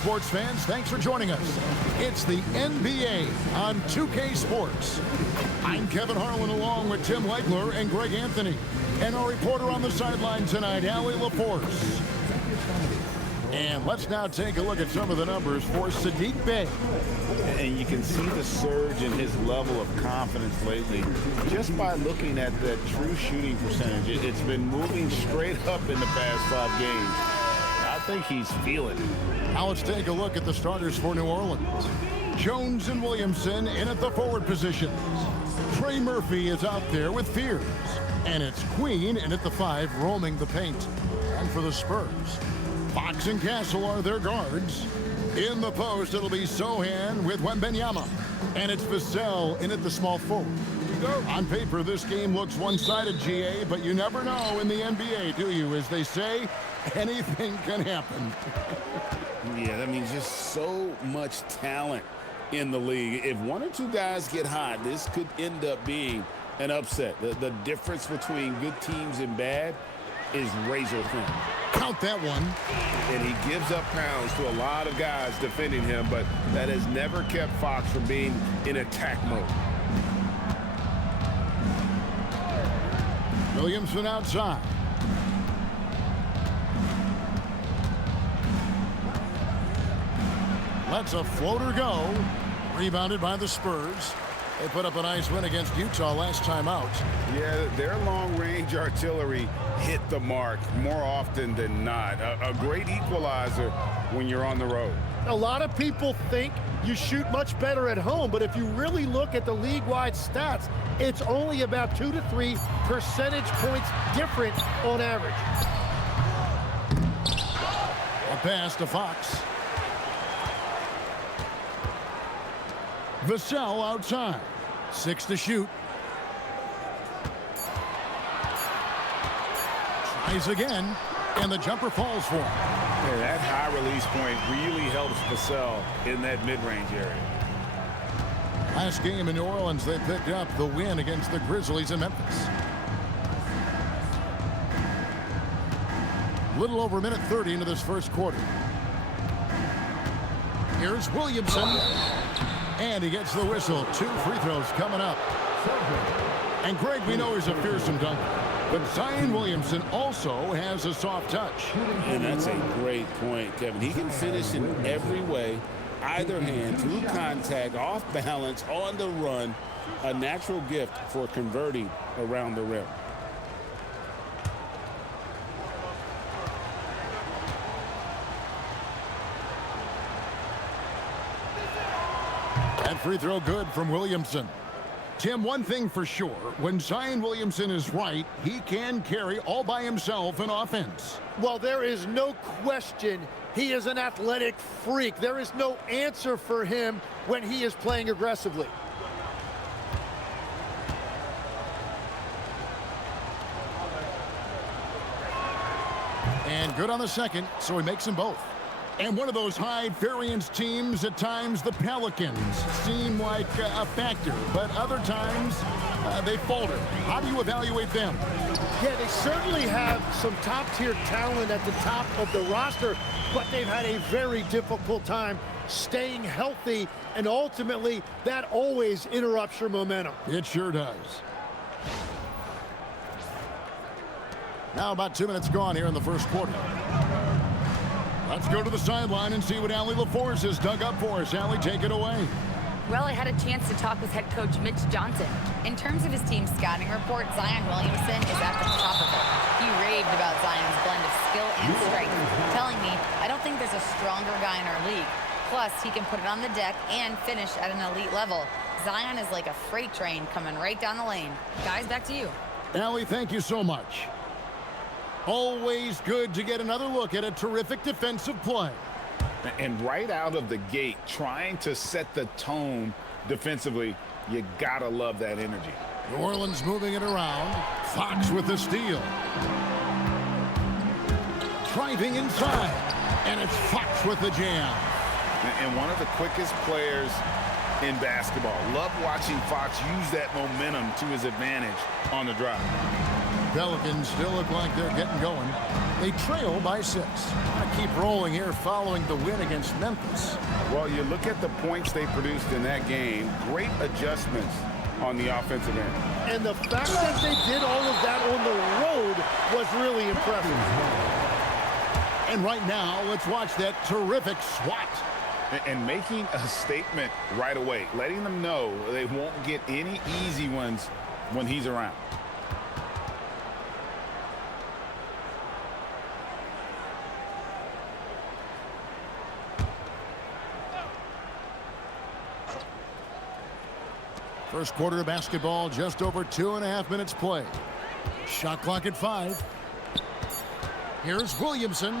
sports fans, thanks for joining us. It's the NBA on 2K Sports. I'm Kevin Harlan along with Tim Legler and Greg Anthony. And our reporter on the sideline tonight, Allie LaForce. And let's now take a look at some of the numbers for Saddiq Bey. And you can see the surge in his level of confidence lately just by looking at that true shooting percentage. It's been moving straight up in the past 5 games. I think he's feeling it. Now let's take a look at the starters for New Orleans. Jones and Williamson in at the forward positions. Trey Murphy is out there with Fears. And it's Queen in at the 5 roaming the paint. And for the Spurs, Fox and Castle are their guards. In the post, it'll be Sohan with Wembanyama. And it's Vassell in at the small forward. On paper, this game looks one-sided, GA, but you never know in the NBA, do you? As they say, anything can happen. Yeah, that means just so much talent in the league. If one or two guys get hot, this could end up being an upset. The difference between good teams and bad is razor thin. Count that one. And he gives up pounds to a lot of guys defending him, but that has never kept Fox from being in attack mode. Williamson outside. Lets a floater go. Rebounded by the Spurs. They put up a nice win against Utah last time out. Yeah, their long-range artillery hit the mark more often than not. A great equalizer when you're on the road. A lot of people think you shoot much better at home, but if you really look at the league-wide stats, it's only about 2 to 3 percentage points different on average. A pass to Fox. Vassell outside. 6 to shoot. Tries again, and the jumper falls for him. Yeah, that high release point really helps Vassell in that mid-range area. Last game in New Orleans, they picked up the win against the Grizzlies in Memphis. Little over a minute 30 into this first quarter. Here's Williamson. And he gets the whistle. 2 free throws coming up. And Greg, we know he's a fearsome dunker. But Zion Williamson also has a soft touch. And that's a great point, Kevin. He can finish in every way. Either hand, through contact, off balance, on the run. A natural gift for converting around the rim. That free throw good from Williamson. Tim, one thing for sure, when Zion Williamson is right, he can carry all by himself in offense. Well, there is no question he is an athletic freak. There is no answer for him when he is playing aggressively. And good on the second, so he makes them both. And one of those high-variance teams, at times the Pelicans seem like a factor, but other times they falter. How do you evaluate them? Yeah, they certainly have some top-tier talent at the top of the roster, but they've had a very difficult time staying healthy, and ultimately that always interrupts your momentum. It sure does. Now about 2 minutes gone here in the first quarter. Let's go to the sideline and see what Allie LaForce has dug up for us. Allie, take it away. Well, I had a chance to talk with head coach Mitch Johnson. In terms of his team's scouting report, Zion Williamson is at the top of it. He raved about Zion's blend of skill and strength, telling me, I don't think there's a stronger guy in our league. Plus, he can put it on the deck and finish at an elite level. Zion is like a freight train coming right down the lane. Guys, back to you. Allie, thank you so much. Always good to get another look at a terrific defensive play. And right out of the gate, trying to set the tone defensively, you gotta love that energy. New Orleans moving it around. Fox with the steal. Driving inside. And it's Fox with the jam. And one of the quickest players in basketball. Love watching Fox use that momentum to his advantage on the drive. Pelicans still look like they're getting going. They trail by 6. Want to keep rolling here following the win against Memphis. Well, you look at the points they produced in that game. Great adjustments on the offensive end. And the fact that they did all of that on the road was really impressive. And right now, let's watch that terrific swat. And making a statement right away, letting them know they won't get any easy ones when he's around. First quarter of basketball, just over 2.5 minutes play. Shot clock at 5. Here's Williamson.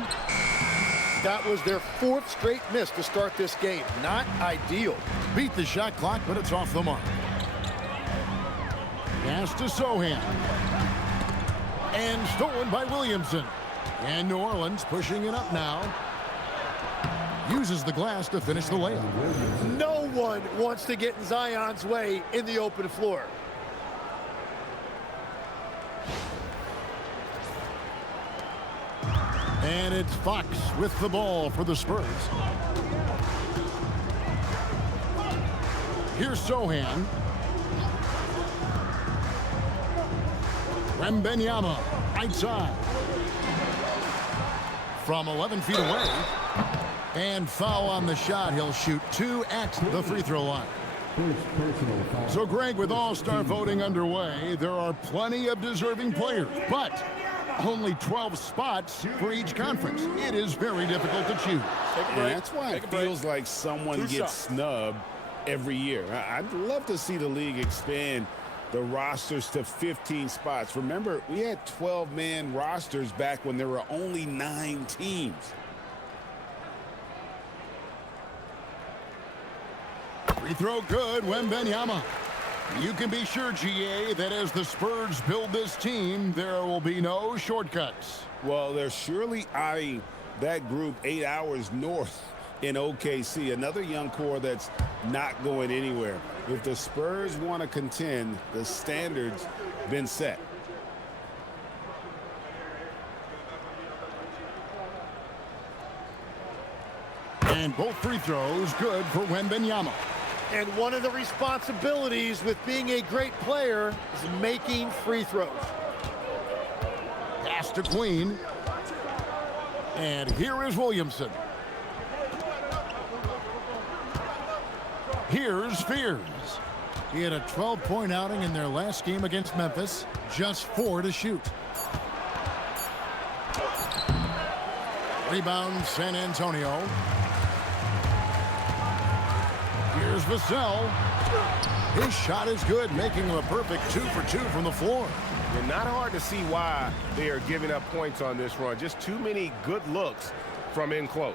That was their 4th straight miss to start this game. Not ideal. Beat the shot clock, but it's off the mark. Pass to Sohan. And stolen by Williamson. And New Orleans pushing it up now. Uses the glass to finish the layup. No one wants to get in Zion's way in the open floor. And it's Fox with the ball for the Spurs. Here's Sohan. Wembanyama, right side. From 11 feet away. And foul on the shot. He'll shoot 2 at the free throw line. So, Greg, with all-star voting underway, there are plenty of deserving players, but only 12 spots for each conference. It is very difficult to choose. And that's why it feels like someone gets snubbed every year. I'd love to see the league expand the rosters to 15 spots. Remember, we had 12-man rosters back when there were only 9 teams. Free throw good, Wembanyama. You can be sure, GA, that as the Spurs build this team, there will be no shortcuts. Well, they're surely eyeing that group 8 hours north in OKC. Another young core that's not going anywhere. If the Spurs want to contend, the standard's been set. And both free throws good for Wembanyama. And one of the responsibilities with being a great player is making free throws. Pass to Queen. And here is Williamson. Here's Spears. He had a 12-point outing in their last game against Memphis. Just 4 to shoot. Rebound, San Antonio. Here's Vassell. His shot is good, making him a perfect 2 for 2 from the floor. And not hard to see why they are giving up points on this run. Just too many good looks from in close.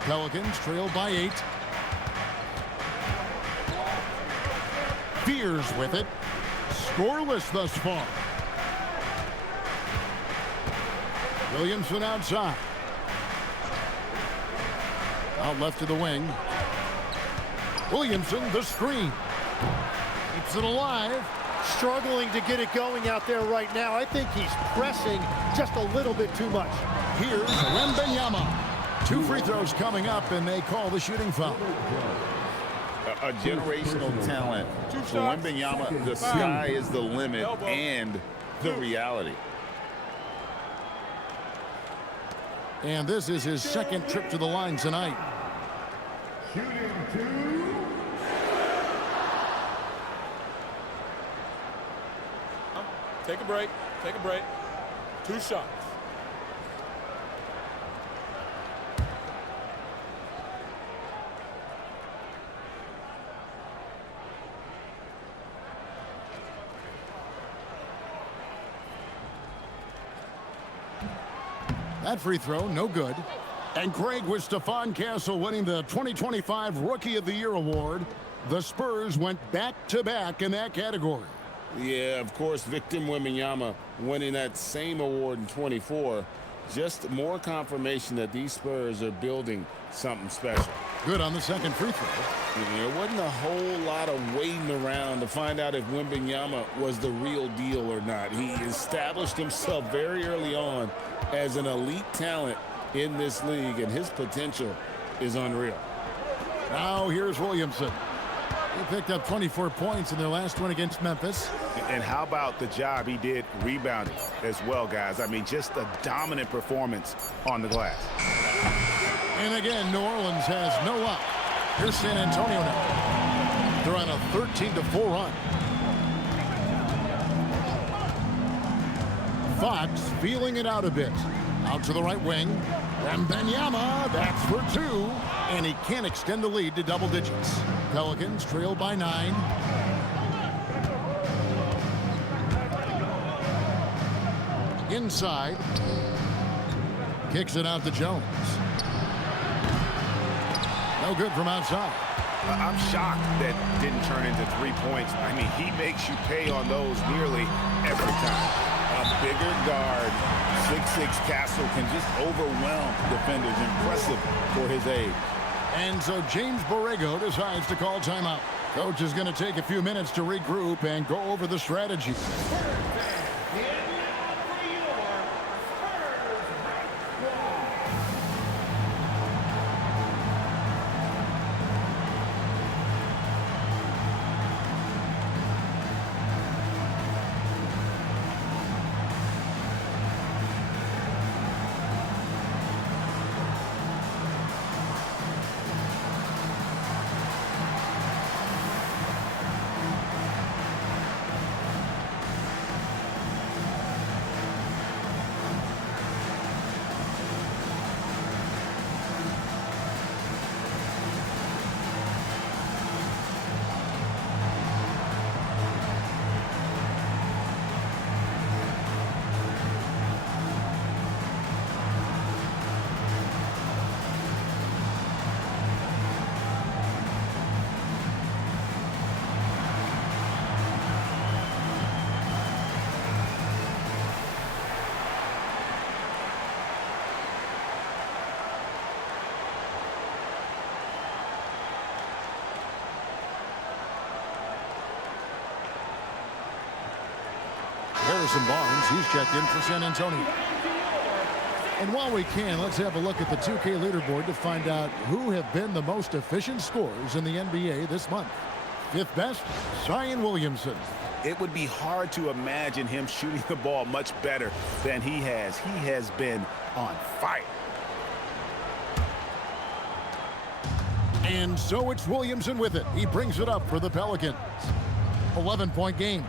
Pelicans trail by 8. Spears with it. Scoreless thus far. Williamson outside. Out left to the wing. Williamson, the screen. Keeps it alive. Struggling to get it going out there right now. I think he's pressing just a little bit too much. Here's Wembanyama. 2 free throws coming up, and they call the shooting foul. A generational talent. For Wembanyama, the sky is the limit and the reality. And this is his second trip to the line tonight. Take a break. Take a break. 2 shots. That free throw, no good. And Craig, with Stephon Castle winning the 2025 Rookie of the Year award, the Spurs went back-to-back in that category. Yeah, of course, Victor Wembanyama winning that same award in 24. Just more confirmation that these Spurs are building something special. Good on the second free throw. There wasn't a whole lot of waiting around to find out if Wembanyama was the real deal or not. He established himself very early on as an elite talent in this league, and his potential is unreal. Now here's Williamson. He picked up 24 points in their last one against Memphis. And how about the job he did rebounding as well, guys? I mean, just a dominant performance on the glass. And again, New Orleans has no luck. Here's San Antonio now. They're on a 13-4 run. Fox feeling it out a bit. Out to the right wing. Wembanyama, that's for two. And he can't extend the lead to double digits. Pelicans trail by 9. Inside. Kicks it out to Jones. No good from outside. I'm shocked that didn't turn into 3 points. I mean, he makes you pay on those nearly every time. A bigger guard, 6'6" Castle, can just overwhelm defenders. Impressive for his age. And so James Borrego decides to call timeout. Coach is going to take a few minutes to regroup and go over the strategy. Harrison Barnes, he's checked in for San Antonio. And while we can, let's have a look at the 2K leaderboard to find out who have been the most efficient scorers in the NBA this month. 5th best, Zion Williamson. It would be hard to imagine him shooting the ball much better than he has. He has been on fire. And so it's Williamson with it. He brings it up for the Pelicans. 11-point game.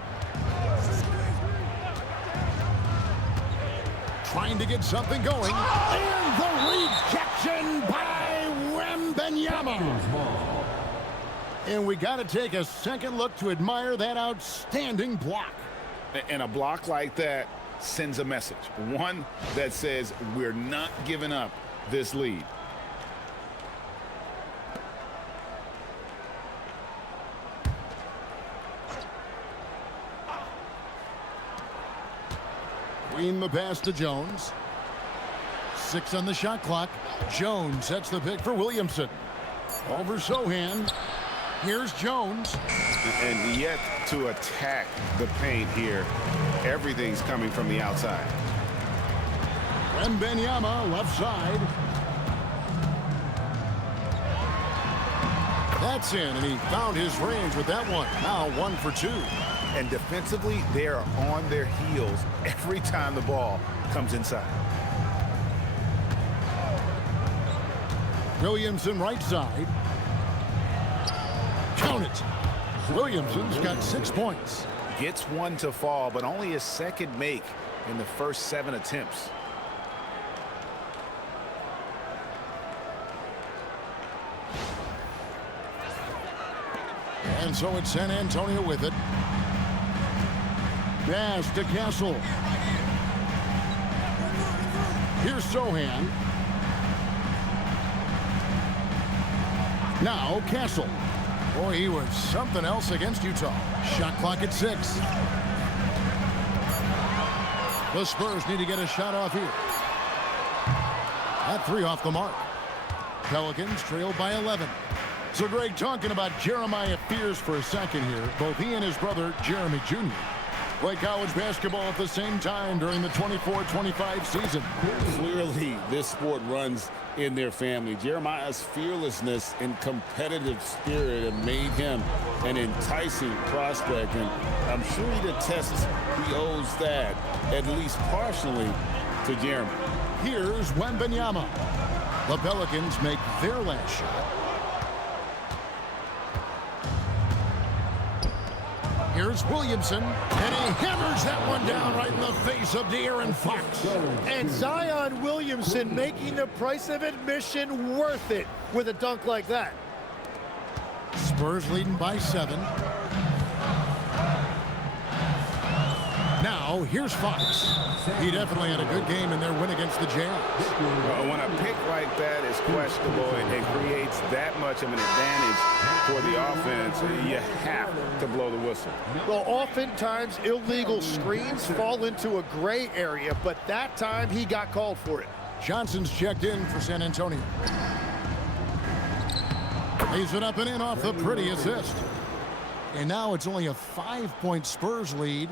Trying to get something going. And the rejection by Wembanyama. And we got to take a second look to admire that outstanding block. And a block like that sends a message. One that says we're not giving up this lead. Queen the pass to Jones. 6 on the shot clock. Jones sets the pick for Williamson. Over Sohan. Here's Jones. And yet to attack the paint here. Everything's coming from the outside. Wembanyama left side. That's in, and he found his range with that one. Now 1 for 2. And defensively, they are on their heels every time the ball comes inside. Williamson right side. Count it. Williamson's got 6 points. Gets one to fall, but only his second make in the first 7 attempts. And so it's San Antonio with it. Pass to Castle. Here's Sohan. Now Castle. Boy, he was something else against Utah. Shot clock at 6. The Spurs need to get a shot off here. That 3 off the mark. Pelicans trail by 11. So, Greg, talking about Jeremiah Fears for a second here, both he and his brother, Jeremy Jr., play college basketball at the same time during the 24-25 season. Clearly, this sport runs in their family. Jeremiah's fearlessness and competitive spirit have made him an enticing prospect, and I'm sure he attests he owes that, at least partially, to Jeremy. Here's Wembanyama. The Pelicans make their last shot. Here's Williamson, and he hammers that one down right in the face of De'Aaron Fox. And Zion Williamson making the price of admission worth it with a dunk like that. Spurs leading by 7. Now, here's Fox. He definitely had a good game in their win against the Jazz. Well, when a pick like that is questionable and creates that much of an advantage for the offense, you have to blow the whistle. Well, oftentimes illegal screens fall into a gray area, but that time he got called for it. Johnson's checked in for San Antonio. Lays it up and in off the pretty assist. And now it's only a 5-point Spurs lead.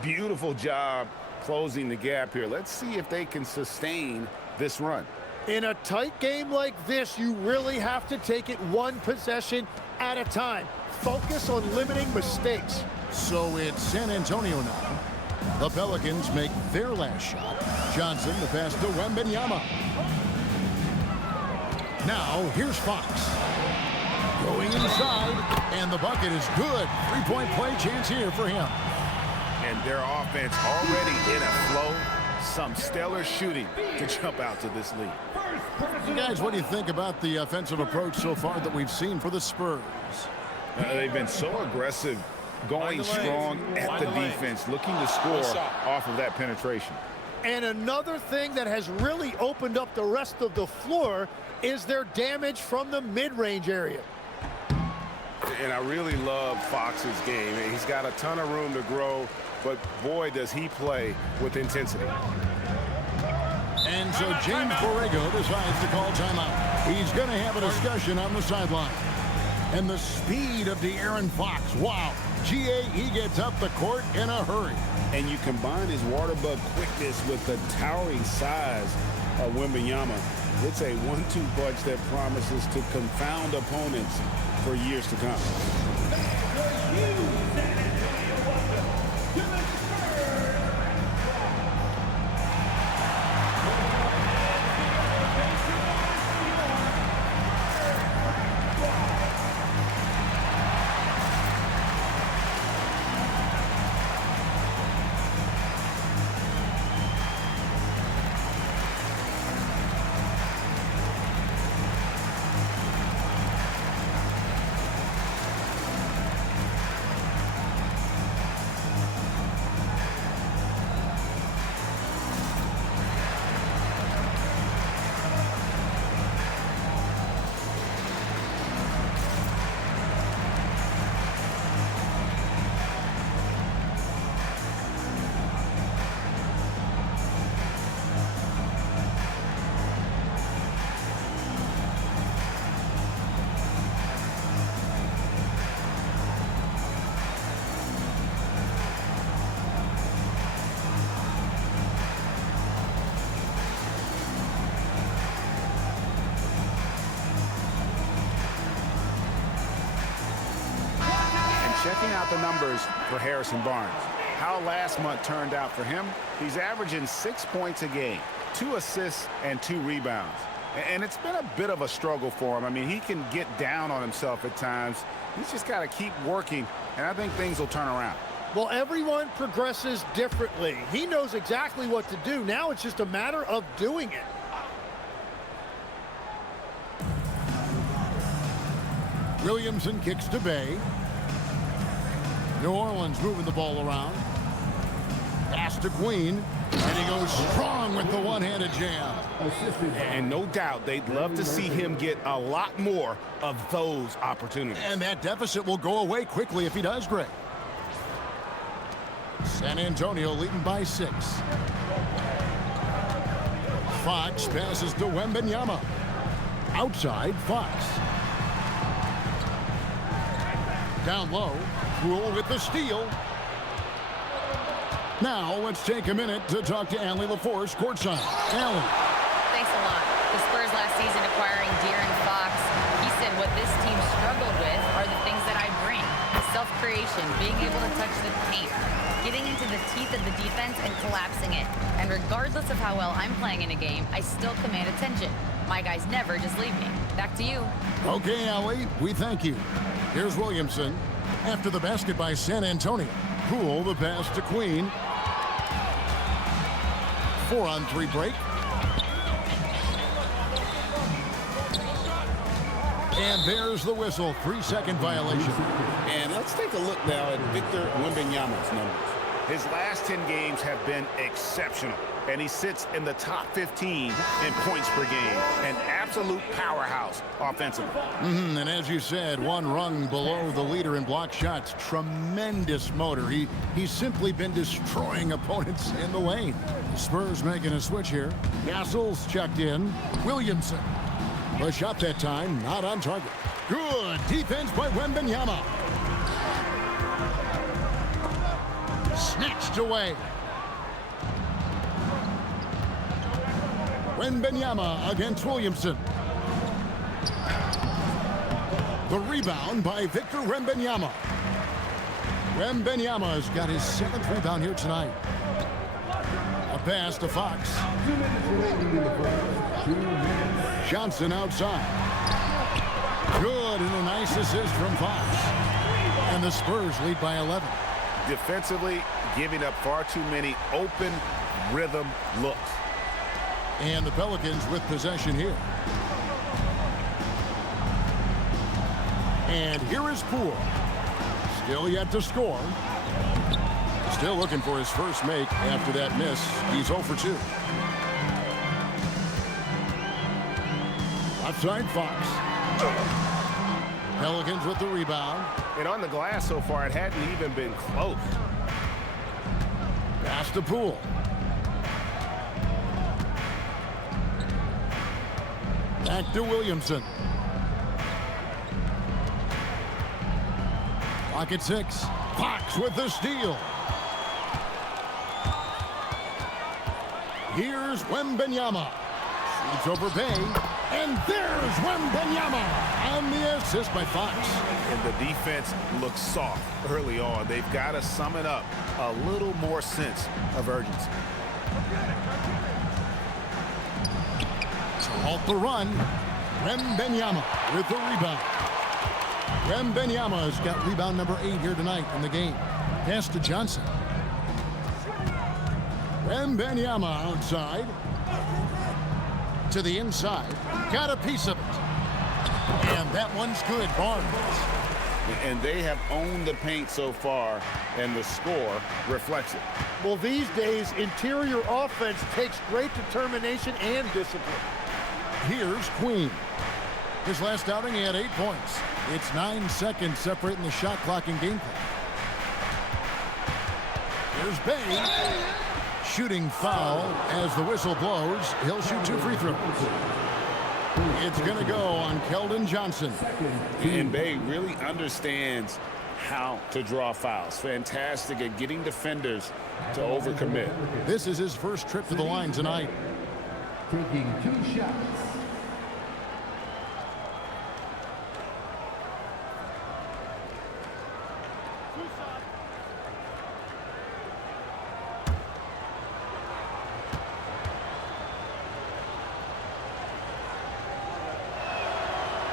Beautiful job closing the gap here. Let's see if they can sustain this run. In a tight game like this, you really have to take it one possession at a time. Focus on limiting mistakes. So it's San Antonio now. The Pelicans make their last shot. Johnson, the pass to Wembanyama. Now, here's Fox. Going inside, and the bucket is good. 3-point play chance here for him. And their offense already in a flow. Some stellar shooting to jump out to this lead. You guys, what do you think about the offensive approach so far that we've seen for the Spurs? They've been so aggressive, going strong at the defense, looking to score off of that penetration. And another thing that has really opened up the rest of the floor is their damage from the mid-range area. And I really love Fox's game. He's got a ton of room to grow, but boy, does he play with intensity. And so James Borrego decides to call timeout. He's going to have a discussion on the sideline. And the speed of De'Aaron Fox. Wow. He gets up the court in a hurry. And you combine his water bug quickness with the towering size of Wembanyama. It's a 1-2 punch that promises to confound opponents for years to come. Checking out the numbers for Harrison Barnes. How last month turned out for him, he's averaging 6 points a game, 2 assists and 2 rebounds. And it's been a bit of a struggle for him. I mean, he can get down on himself at times. He's just got to keep working, and I think things will turn around. Well, everyone progresses differently. He knows exactly what to do. Now it's just a matter of doing it. Williamson kicks to Bay. New Orleans moving the ball around. Pass to Queen. And he goes strong with the one-handed jam. And no doubt they'd love to see him get a lot more of those opportunities. And that deficit will go away quickly if he does, Greg. San Antonio leading by 6. Fox passes to Wembanyama. Outside, Fox. Down low, Poole with the steal. Now let's take a minute to talk to Allie LaForce courtside. Allie. Thanks a lot. The Spurs last season acquiring Derik Fox. He said what this team struggled with are the things that I bring. Self-creation, being able to touch the paint, getting into the teeth of the defense and collapsing it. And regardless of how well I'm playing in a game, I still command attention. My guys never just leave me. Back to you. Okay, Allie, we thank you. Here's Williamson. After the basket by San Antonio. Poole, the pass to Queen. 4-on-3 break. And there's the whistle. 3-second violation. And let's take a look now at Victor Wembanyama's numbers. His last 10 games have been exceptional, and he sits in the top 15 in points per game. An absolute powerhouse offensively. And as you said, one rung below the leader in block shots. Tremendous motor. He's simply been destroying opponents in the lane. Spurs making a switch here. Gassel's checked in. Williamson. The shot that time, not on target. Good defense by Wembanyama. Snatched away. Wembanyama against Williamson. The rebound by Victor Wembanyama. Wembanyama's got his 7th rebound here tonight. A pass to Fox. Johnson outside. Good, and a nice assist from Fox. And the Spurs lead by 11. Defensively, giving up far too many open rhythm looks. And the Pelicans with possession here. And here is Poole. Still yet to score. Still looking for his first make after that miss. He's 0 for 2. Left side, Fox. Pelicans with the rebound. And on the glass so far, it hadn't even been close. Pass to Poole. Back to Williamson. Clock at 6. Fox with the steal. Here's Wembanyama. Shoots over Bay. And there's Wembanyama on the assist by Fox. And the defense looks soft early on. They've got to sum it up. A little more sense of urgency. To halt the run, Wembanyama with the rebound. Wembanyama's got rebound number 8 here tonight in the game. Pass to Johnson. Wembanyama outside. To the inside. Got a piece of it. And that one's good. Barnes. And they have owned the paint so far, and the score reflects it. Well, these days, interior offense takes great determination and discipline. Here's Queen. His last outing, he had 8 points. It's 9 seconds separating the shot clock and game clock. Here's Bay. Shooting foul as the whistle blows. He'll shoot 2 free throws. It's going to go on Keldon Johnson. And Bay really understands how to draw fouls. Fantastic at getting defenders to overcommit. This is his first trip to the line tonight. Taking 2 shots.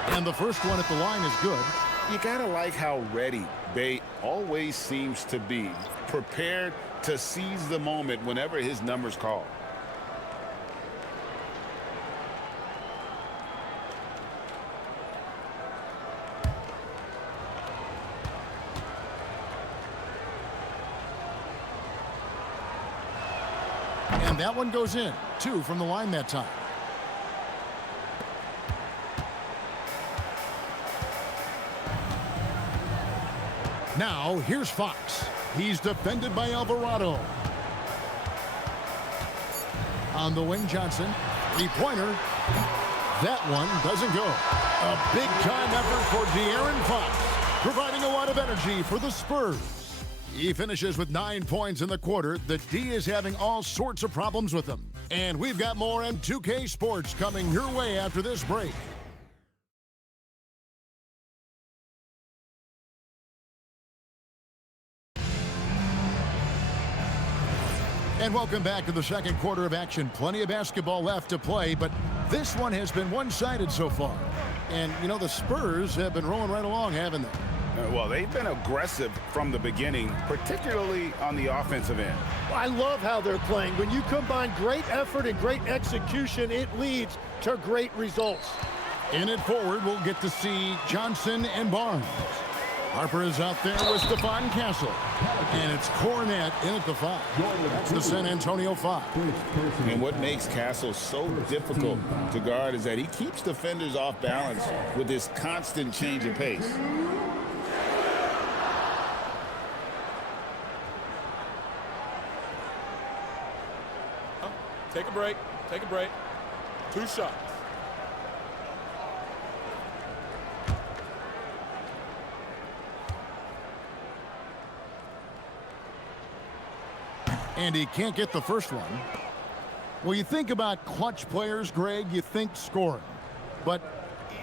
And the first one at the line is good. You gotta like how ready Bay always seems to be, prepared to seize the moment whenever his number's called. And that one goes in. 2 from the line that time. Now, here's Fox. He's defended by Alvarado. On the wing, Johnson. 3-pointer. That one doesn't go. A big-time effort for De'Aaron Fox, providing a lot of energy for the Spurs. He finishes with 9 points in the quarter. The D is having all sorts of problems with him. And we've got more M2K Sports coming your way after this break. And welcome back to the second quarter of action. Plenty of basketball left to play, but this one has been one-sided so far. And, you know, the Spurs have been rolling right along, haven't they? Well, they've been aggressive from the beginning, particularly on the offensive end. I love how they're playing. When you combine great effort and great execution, it leads to great results. In it forward, we'll get to see Johnson and Barnes. Harper is out there with Stephon Castle. And it's Cornette in at the 5. That's the San Antonio 5. And what makes Castle so difficult to guard is that he keeps defenders off balance with this constant change of pace. Take a break. Take a break. 2 shots. And he can't get the first one. Well, you think about clutch players, Greg, you think scoring. But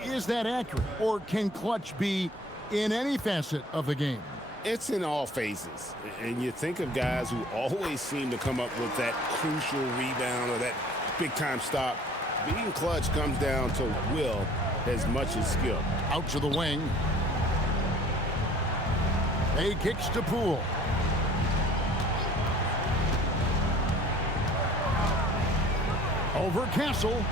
is that accurate? Or can clutch be in any facet of the game? It's in all phases. And you think of guys who always seem to come up with that crucial rebound or that big-time stop. Being clutch comes down to will as much as skill. Out to the wing. He kicks to Poole. Over Castle.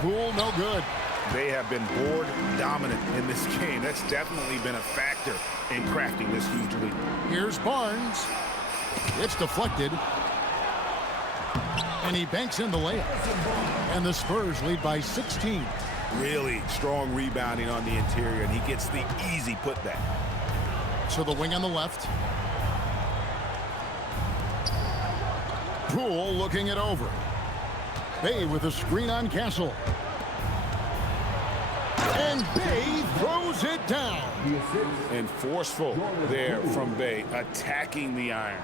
Poole, no good. They have been board dominant in this game. That's definitely been a factor in crafting this huge lead. Here's Barnes. It's deflected. And he banks in the layup. And the Spurs lead by 16. Really strong rebounding on the interior, and he gets the easy putback. To the wing on the left. Poole looking it over. Bay with a screen on Castle. And Bay throws it down. And forceful there from Bay, attacking the iron.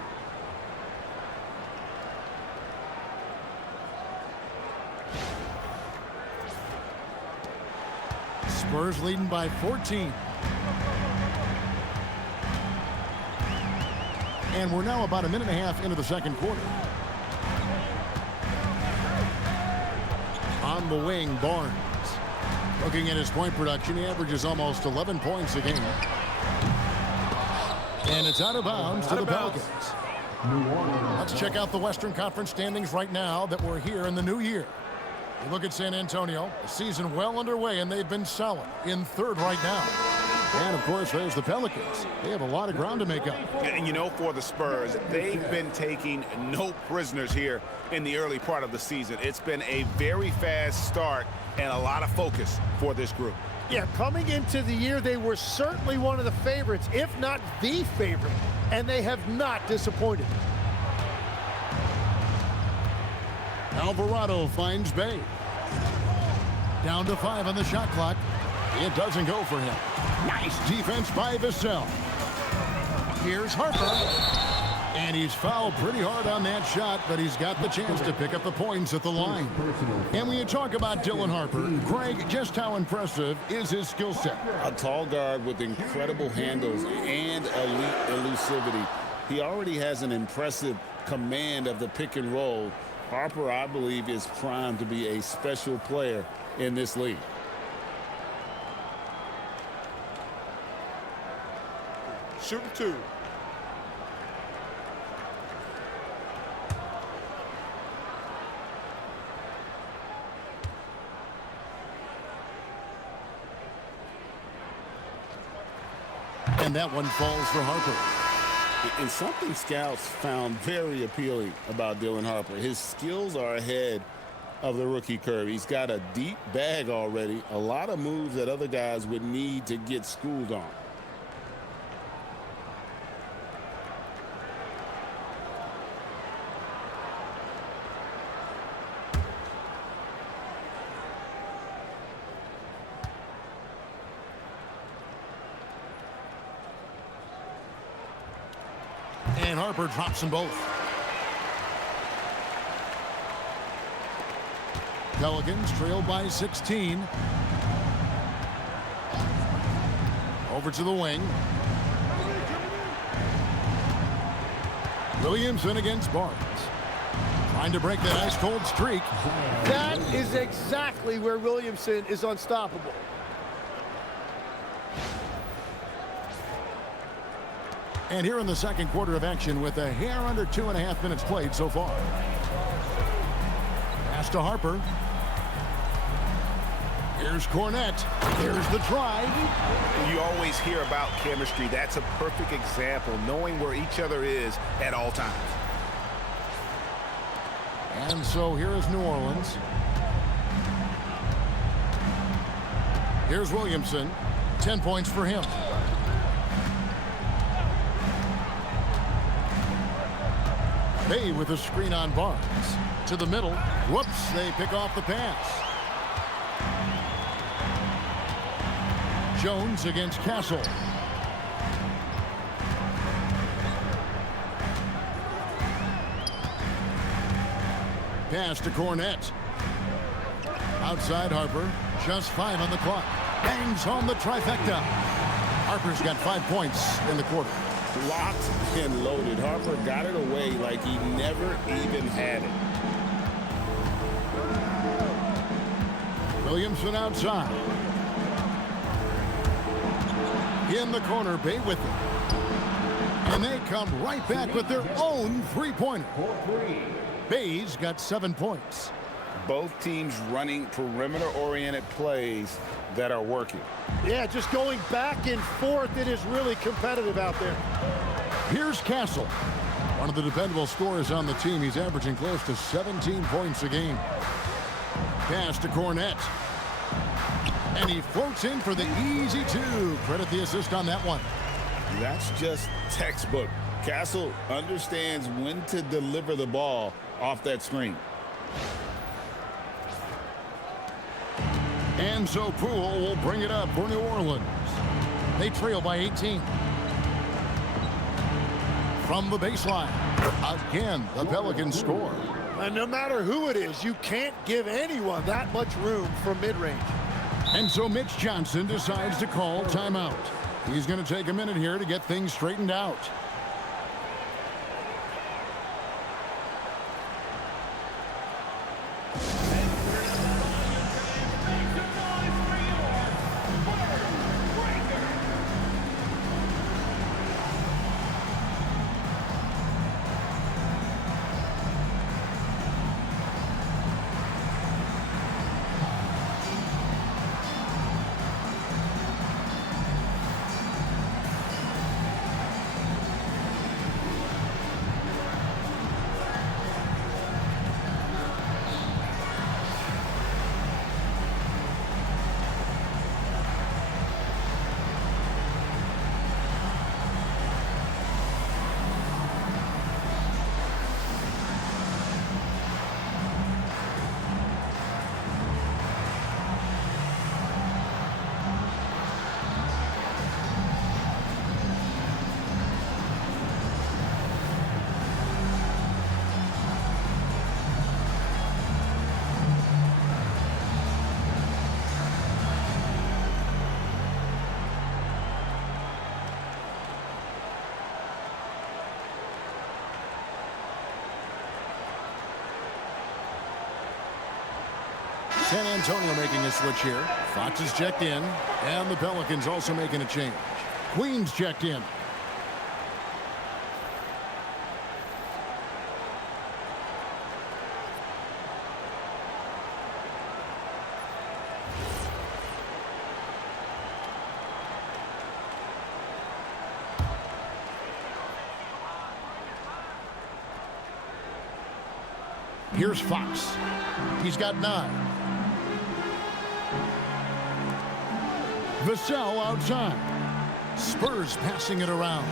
Spurs leading by 14. And we're now about a minute and a half into the second quarter. On the wing, Barnes. Looking at his point production, he averages almost 11 points a game. And it's out of bounds to the Pelicans. Let's check out the Western Conference standings right now that we're here in the new year. You look at San Antonio, the season well underway, and they've been solid in 3rd right now. And, of course, there's the Pelicans. They have a lot of ground to make up. And, you know, for the Spurs, they've been taking no prisoners here in the early part of the season. It's been a very fast start and a lot of focus for this group. Yeah, coming into the year, they were certainly one of the favorites, if not the favorite, and they have not disappointed. Alvarado finds Bay. Down to 5 on the shot clock. It doesn't go for him. Nice defense by Vassell. Here's Harper. And he's fouled pretty hard on that shot, but he's got the chance to pick up the points at the line. And when you talk about Dylan Harper, Greg, just how impressive is his skill set? A tall guard with incredible handles and elite elusivity. He already has an impressive command of the pick and roll. Harper, I believe, is primed to be a special player in this league. Shooting 2. And that one falls for Harper. And something scouts found very appealing about Dylan Harper. His skills are ahead of the rookie curve. He's got a deep bag already, a lot of moves that other guys would need to get schooled on. And Harper drops them both. Pelicans trail by 16. Over to the wing. Williamson against Barnes. Trying to break that ice-cold streak. That is exactly where Williamson is unstoppable. And here in the second quarter of action with a hair under 2.5 minutes played so far. Pass to Harper. Here's Cornette. Here's the drive. You always hear about chemistry. That's a perfect example, knowing where each other is at all times. And so here is New Orleans. Here's Williamson. 10 points for him. Bay with a screen on Barnes. To the middle. Whoops, they pick off the pass. Jones against Castle. Pass to Cornette. Outside Harper. Just 5 on the clock. Bangs home the trifecta. Harper's got 5 points in the quarter. Locked and loaded. Harper got it away like he never even had it. Williamson outside. In the corner, Bay with it. And they come right back with their own three-pointer. Bay's got 7 points. Both teams running perimeter-oriented plays that are working. Yeah, just going back and forth. It is really competitive out there. Here's Castle. One of the dependable scorers on the team. He's averaging close to 17 points a game. Pass to Cornette. And he floats in for the easy 2. Credit the assist on that one. That's just textbook. Castle understands when to deliver the ball off that screen. And so Poole will bring it up for New Orleans. They trail by 18. From the baseline. Again, the Pelicans score. And no matter who it is, you can't give anyone that much room from mid-range. And so Mitch Johnson decides to call timeout. He's going to take a minute here to get things straightened out. San Antonio making a switch here. Fox is checked in. And the Pelicans also making a change. Queen's checked in. Here's Fox. He's got 9. Vassell outside. Spurs passing it around.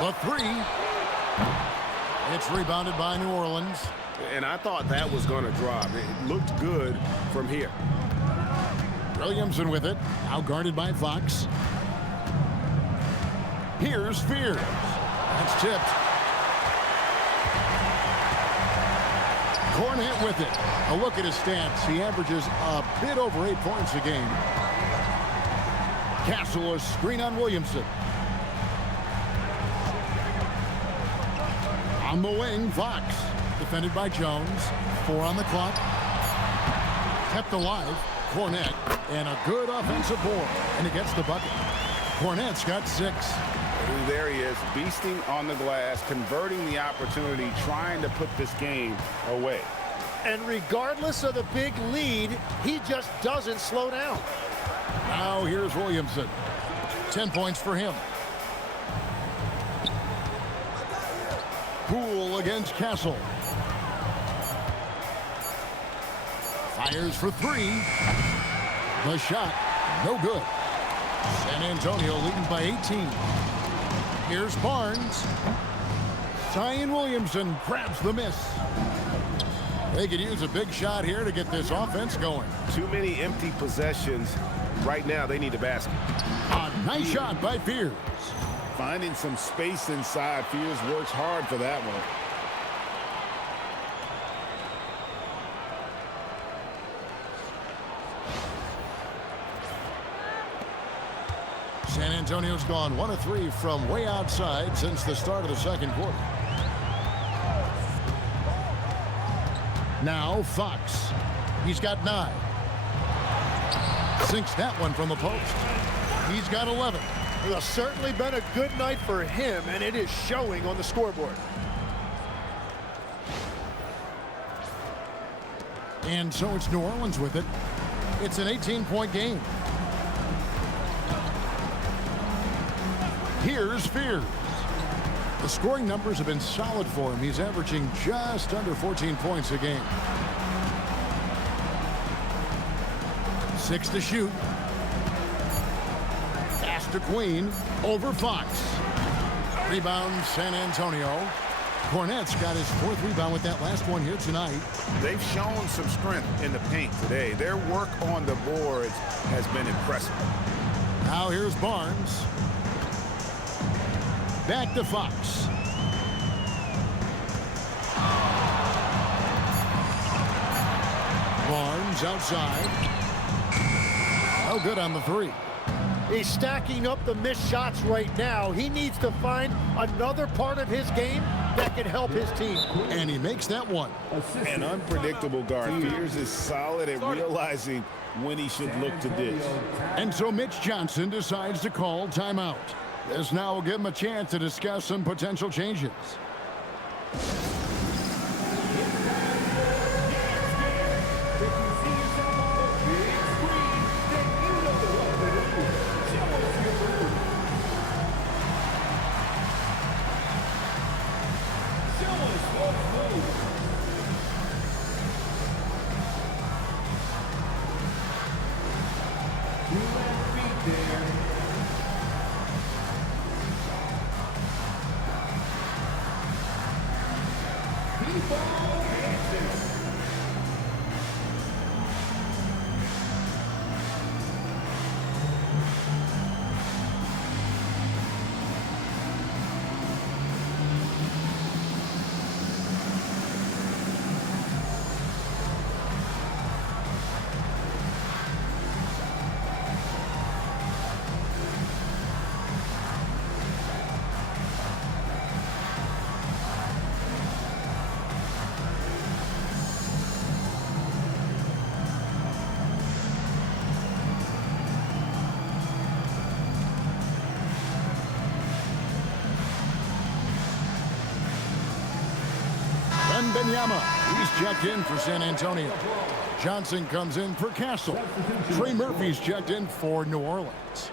A 3. It's rebounded by New Orleans. And I thought that was going to drop. It looked good from here. Williamson with it. Now guarded by Fox. Here's Fears. That's tipped. Cornet with it. A look at his stats. He averages a bit over 8 points a game. Castle, a screen on Williamson. On the wing, Fox. Defended by Jones. 4 on the clock. Kept alive. Cornet. And a good offensive board. And he gets the bucket. Cornet's got 6. There he is, beasting on the glass, converting the opportunity, trying to put this game away. And regardless of the big lead, he just doesn't slow down. Now here's Williamson. 10 points for him. Poole against Castle. Fires for 3. The shot, no good. San Antonio leading by 18. Here's Barnes. Zion Williamson grabs the miss. They could use a big shot here to get this offense going. Too many empty possessions. Right now, they need a basket. A nice shot by Fears. Finding some space inside. Fears works hard for that one. San Antonio's gone 1 of 3 from way outside since the start of the second quarter. Now Fox. He's got 9. Sinks that one from the post. He's got 11. Well, it's certainly been a good night for him, and it is showing on the scoreboard. And so it's New Orleans with it. It's an 18-point game. Here's Fears. The scoring numbers have been solid for him. He's averaging just under 14 points a game. 6 to shoot. Pass to Queen. Over Fox. Rebound San Antonio. Cornet's got his 4th rebound with that last one here tonight. They've shown some strength in the paint today. Their work on the boards has been impressive. Now here's Barnes. Back to Fox. Barnes outside. No good on the 3. He's stacking up the missed shots right now. He needs to find another part of his game that can help his team. And he makes that one. An unpredictable guard. Fears is solid at realizing when he should look to dish. And so Mitch Johnson decides to call timeout. This now will give him a chance to discuss some potential changes. Wembanyama, he's checked in for San Antonio. Johnson comes in for Castle. Trey Murphy's checked in for New Orleans.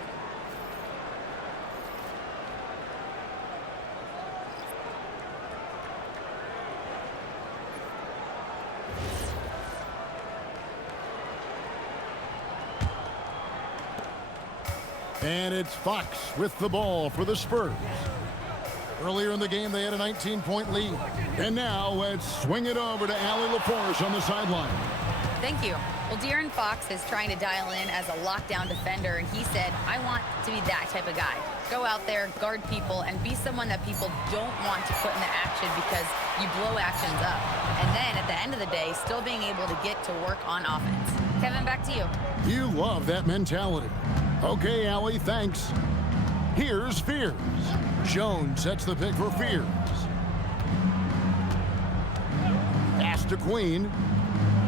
And it's Fox with the ball for the Spurs. Earlier in the game, they had a 19-point lead. And now let's swing it over to Allie LaForce on the sideline. Thank you. Well, De'Aaron Fox is trying to dial in as a lockdown defender, and he said, I want to be that type of guy. Go out there, guard people, and be someone that people don't want to put in the action because you blow actions up. And then at the end of the day, still being able to get to work on offense. Kevin, back to you. You love that mentality. Okay, Allie, thanks. Here's Fears. Jones sets the pick for Fears. Pass to Queen.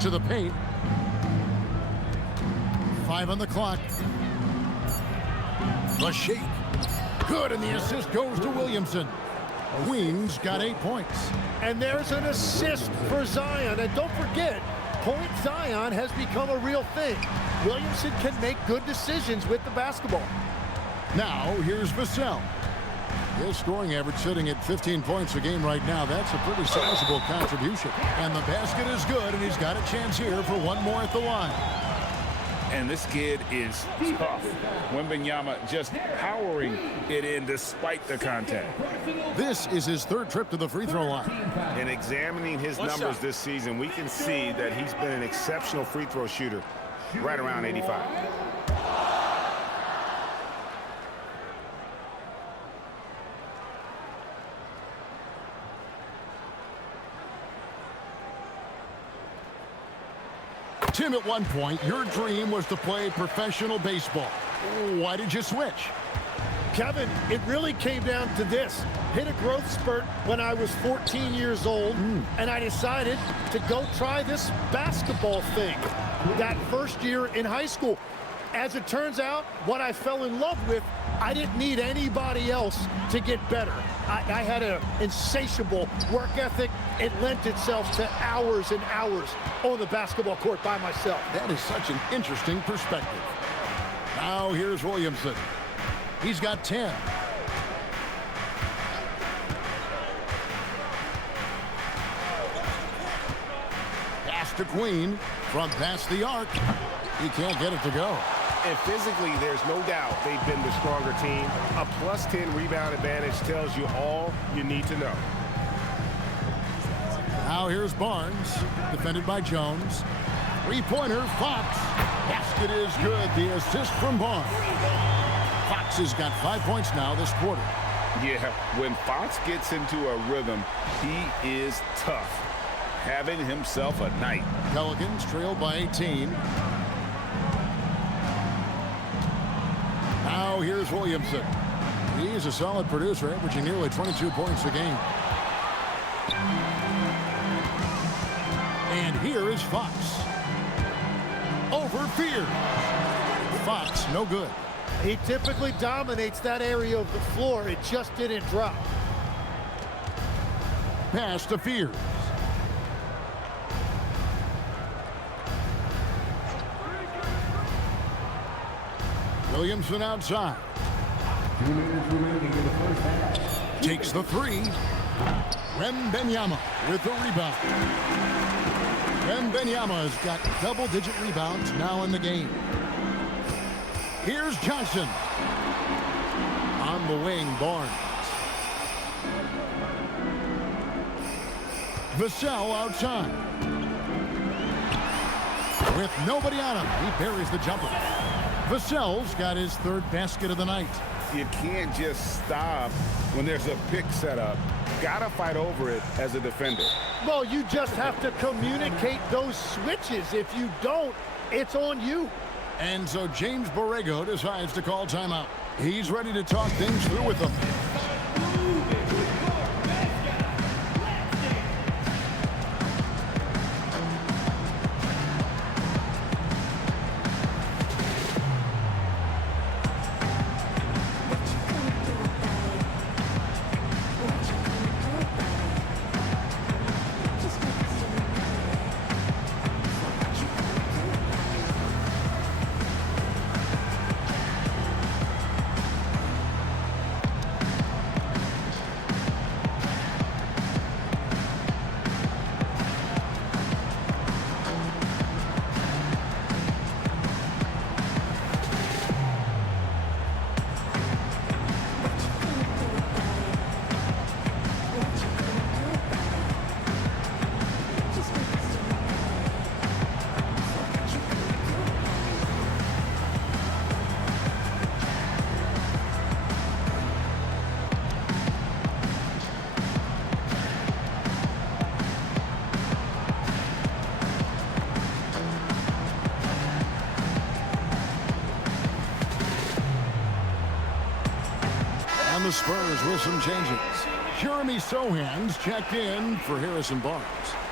To the paint. 5 on the clock. The shake. Good, and the assist goes to Williamson. Queen's got 8 points. And there's an assist for Zion. And don't forget, Point Zion has become a real thing. Williamson can make good decisions with the basketball. Now, here's Vassell. His scoring average sitting at 15 points a game right now. That's a pretty sizable contribution. And the basket is good, and he's got a chance here for one more at the line. And this kid is tough. Wembanyama just powering it in despite the contact. This is his 3rd trip to the free throw line. And examining his numbers this season, we can see that he's been an exceptional free throw shooter, right around 85. Tim, at one point, your dream was to play professional baseball. Why did you switch? Kevin, it really came down to this. Hit a growth spurt when I was 14 years old, and I decided to go try this basketball thing that first year in high school. As it turns out, what I fell in love with, I didn't need anybody else to get better. I had an insatiable work ethic. It lent itself to hours and hours on the basketball court by myself. That is such an interesting perspective. Now here's Williamson. He's got 10. Pass to Queen from past the arc. He can't get it to go. And physically, there's no doubt they've been the stronger team. A +10 rebound advantage tells you all you need to know. Now here's Barnes, defended by Jones. 3-pointer, Fox. Basket is good. The assist from Barnes. Fox has got 5 points now this quarter. Yeah, when Fox gets into a rhythm, he is tough. Having himself a night. Pelicans trail by 18. Now here's Williamson. He's a solid producer, averaging nearly 22 points a game. And here is Fox. Over Fears. Fox, no good. He typically dominates that area of the floor. It just didn't drop. Pass to Fears. Williamson outside. 2 minutes remaining in the first half. Takes the 3. Wembanyama with the rebound. Wembanyama has got double-digit rebounds now in the game. Here's Johnson. On the wing, Barnes. Vassell outside. With nobody on him, he buries the jumper. Vassell's got his 3rd basket of the night. You can't just stop when there's a pick set up. Gotta fight over it as a defender. Well, you just have to communicate those switches. If you don't, it's on you. And so James Borrego decides to call timeout. He's ready to talk things through with them. Spurs with some changes. Jeremy Sohan's checked in for Harrison Barnes.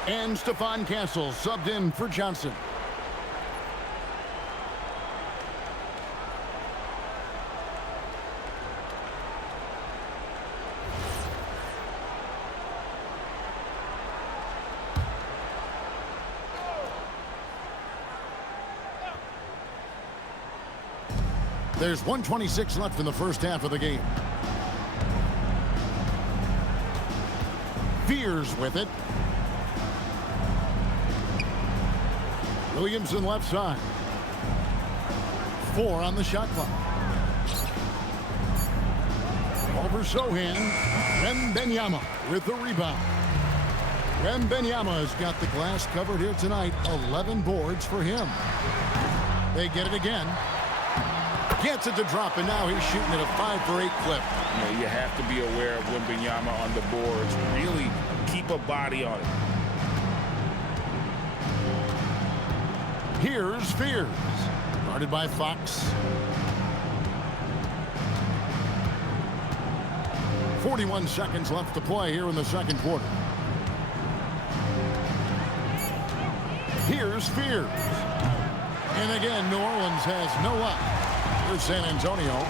And Stephon Castle subbed in for Johnson. There's 1:26 left in the first half of the game. Fears with it. Williamson left side. 4 on the shot clock. Over Sohan. Wembanyama with the rebound. Wembanyama has got the glass covered here tonight. 11 boards for him. They get it again. Gets it to drop, and now he's shooting at a 5 for 8 clip. You know, you have to be aware of Wembanyama on the boards. Really keep a body on it. Here's Fears. Guarded by Fox. 41 seconds left to play here in the second quarter. Here's Fears. And again, New Orleans has no luck. Here's San Antonio.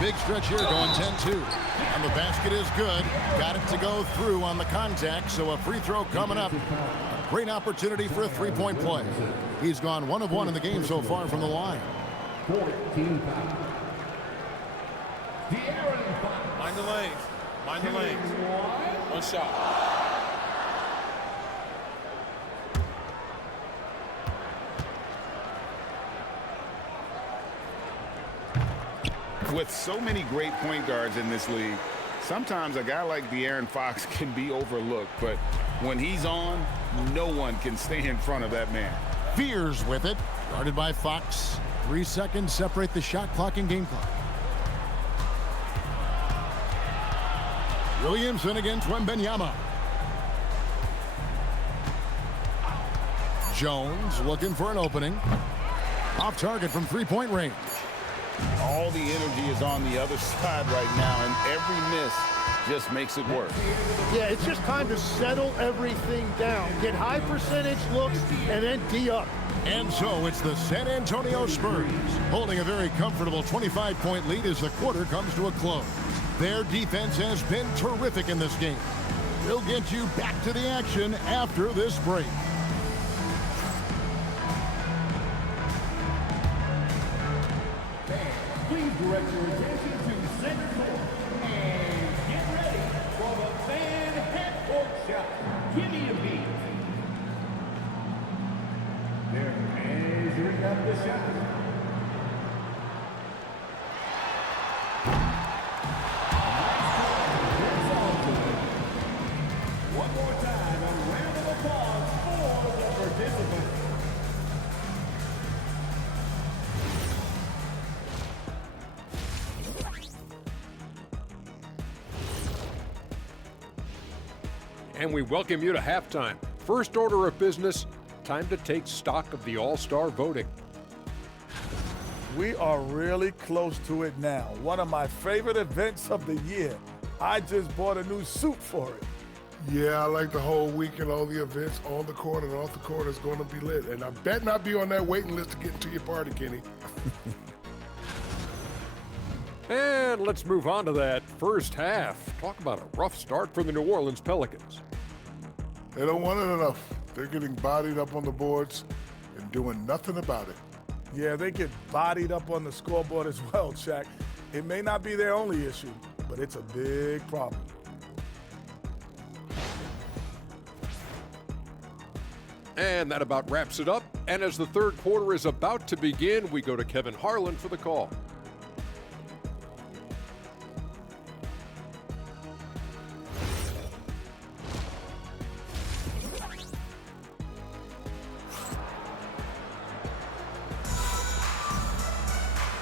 Big stretch here going 10-2. And the basket is good. Got it to go through on the contact, so a free throw coming up. A great opportunity for a three-point play. He's gone 1 of 1 in the game so far from the line. 14 foul. Mind the lanes. Mind the lanes. One shot. With so many great point guards in this league, sometimes a guy like De'Aaron Fox can be overlooked, but when he's on, no one can stay in front of that man. Fears with it. Guarded by Fox. 3 seconds separate the shot clock and game clock. Williamson against Wembanyama. Jones looking for an opening. Off target from three-point range. All the energy is on the other side right now, and every miss just makes it work. Yeah, it's just time to settle everything down. Get high percentage looks and then D up. And so it's the San Antonio Spurs holding a very comfortable 25-point lead as the quarter comes to a close. Their defense has been terrific in this game. We'll get you back to the action after this break. Please direct your attention to center court and get ready for the fan half-court shot. Give me a beat. They're measuring up the shot. One more time, a round of applause for the participants. And we welcome you to halftime. First order of business, time to take stock of the All-Star voting. We are really close to it now. One of my favorite events of the year. I just bought a new suit for it. Yeah, I like the whole week and all the events on the court and off the court is going to be lit. And I bet not be on that waiting list to get into your party, Kenny. And let's move on to that first half. Talk about a rough start for the New Orleans Pelicans. They don't want it enough. They're getting bodied up on the boards and doing nothing about it. Yeah, they get bodied up on the scoreboard as well, Shaq. It may not be their only issue, but it's a big problem. And that about wraps it up. And as the third quarter is about to begin, we go to Kevin Harlan for the call.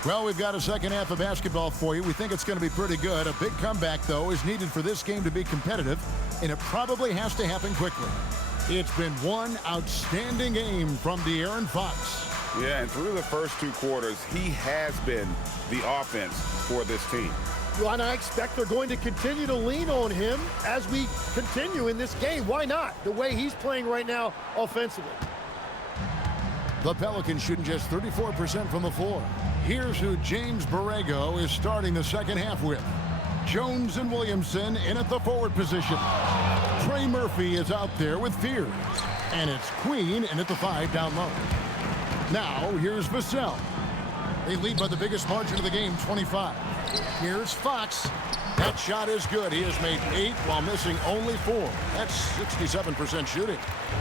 Well, we've got a second half of basketball for you. We think it's going to be pretty good. A big comeback, though, is needed for this game to be competitive, and it probably has to happen quickly. It's been one outstanding game from De'Aaron Fox. Yeah, and through the first 2 quarters, he has been the offense for this team. Well, and I expect they're going to continue to lean on him as we continue in this game. Why not? The way he's playing right now offensively. The Pelicans shooting just 34% from the floor. Here's who James Borrego is starting the second half with. Jones and Williamson in at the forward position. Trey Murphy is out there with Fears. And it's Queen in at the 5 down low. Now, here's Vassell. They lead by the biggest margin of the game, 25. Here's Fox. That shot is good. He has made 8 while missing only 4. That's 67% shooting.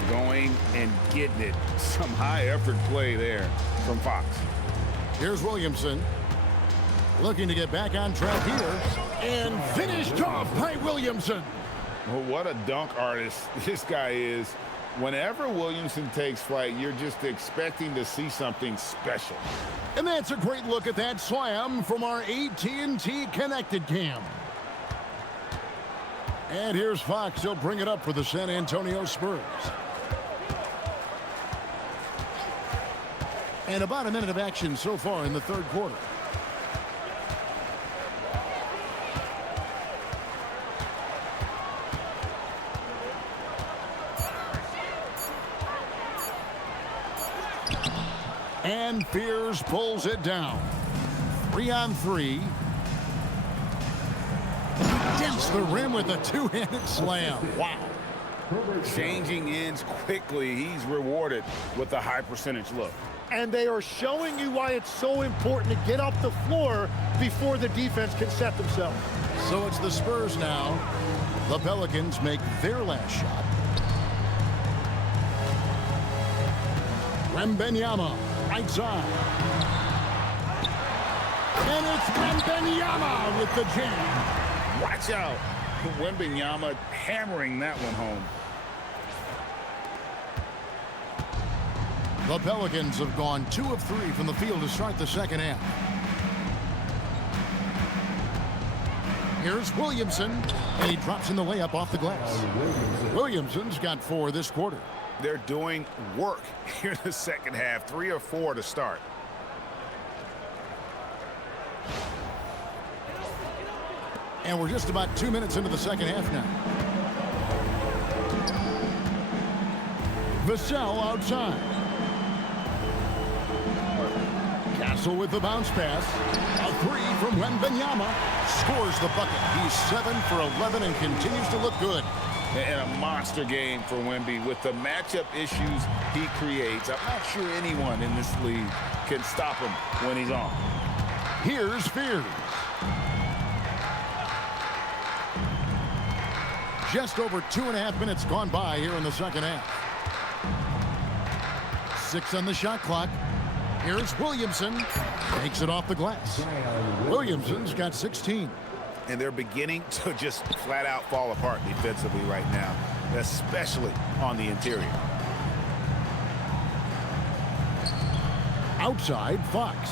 Going and getting it. Some high-effort play there from Fox. Here's Williamson. Looking to get back on track here. And finished off by Williamson. Well, what a dunk artist this guy is. Whenever Williamson takes flight, you're just expecting to see something special. And that's a great look at that slam from our AT&T Connected Cam. And here's Fox. He'll bring it up for the San Antonio Spurs. And about a minute of action so far in the third quarter. And Fears pulls it down. 3-on-3. Against the rim with a two-handed slam. Wow. Changing ends quickly. He's rewarded with a high percentage look. And they are showing you why it's so important to get off the floor before the defense can set themselves. So it's the Spurs now. The Pelicans make their last shot. Wembanyama, right side. And it's Wembanyama with the jam. Watch out. Wembanyama hammering that one home. The Pelicans have gone 2 of 3 from the field to start the second half. Here's Williamson, and he drops in the layup off the glass. Williamson's got 4 this quarter. They're doing work here in the second half. 3 or 4 to start. And we're just about 2 minutes into the second half now. Vassell outside. Castle with the bounce pass. A 3 from Wembanyama. Scores the bucket. He's 7 for 11 and continues to look good. And a monster game for Wemby with the matchup issues he creates. I'm not sure anyone in this league can stop him when he's on. Here's Fears. Just over 2.5 minutes gone by here in the second half. 6 on the shot clock. Here's Williamson. Takes it off the glass. Williamson's got 16. And they're beginning to just flat out fall apart defensively right now, especially on the interior. Outside, Fox.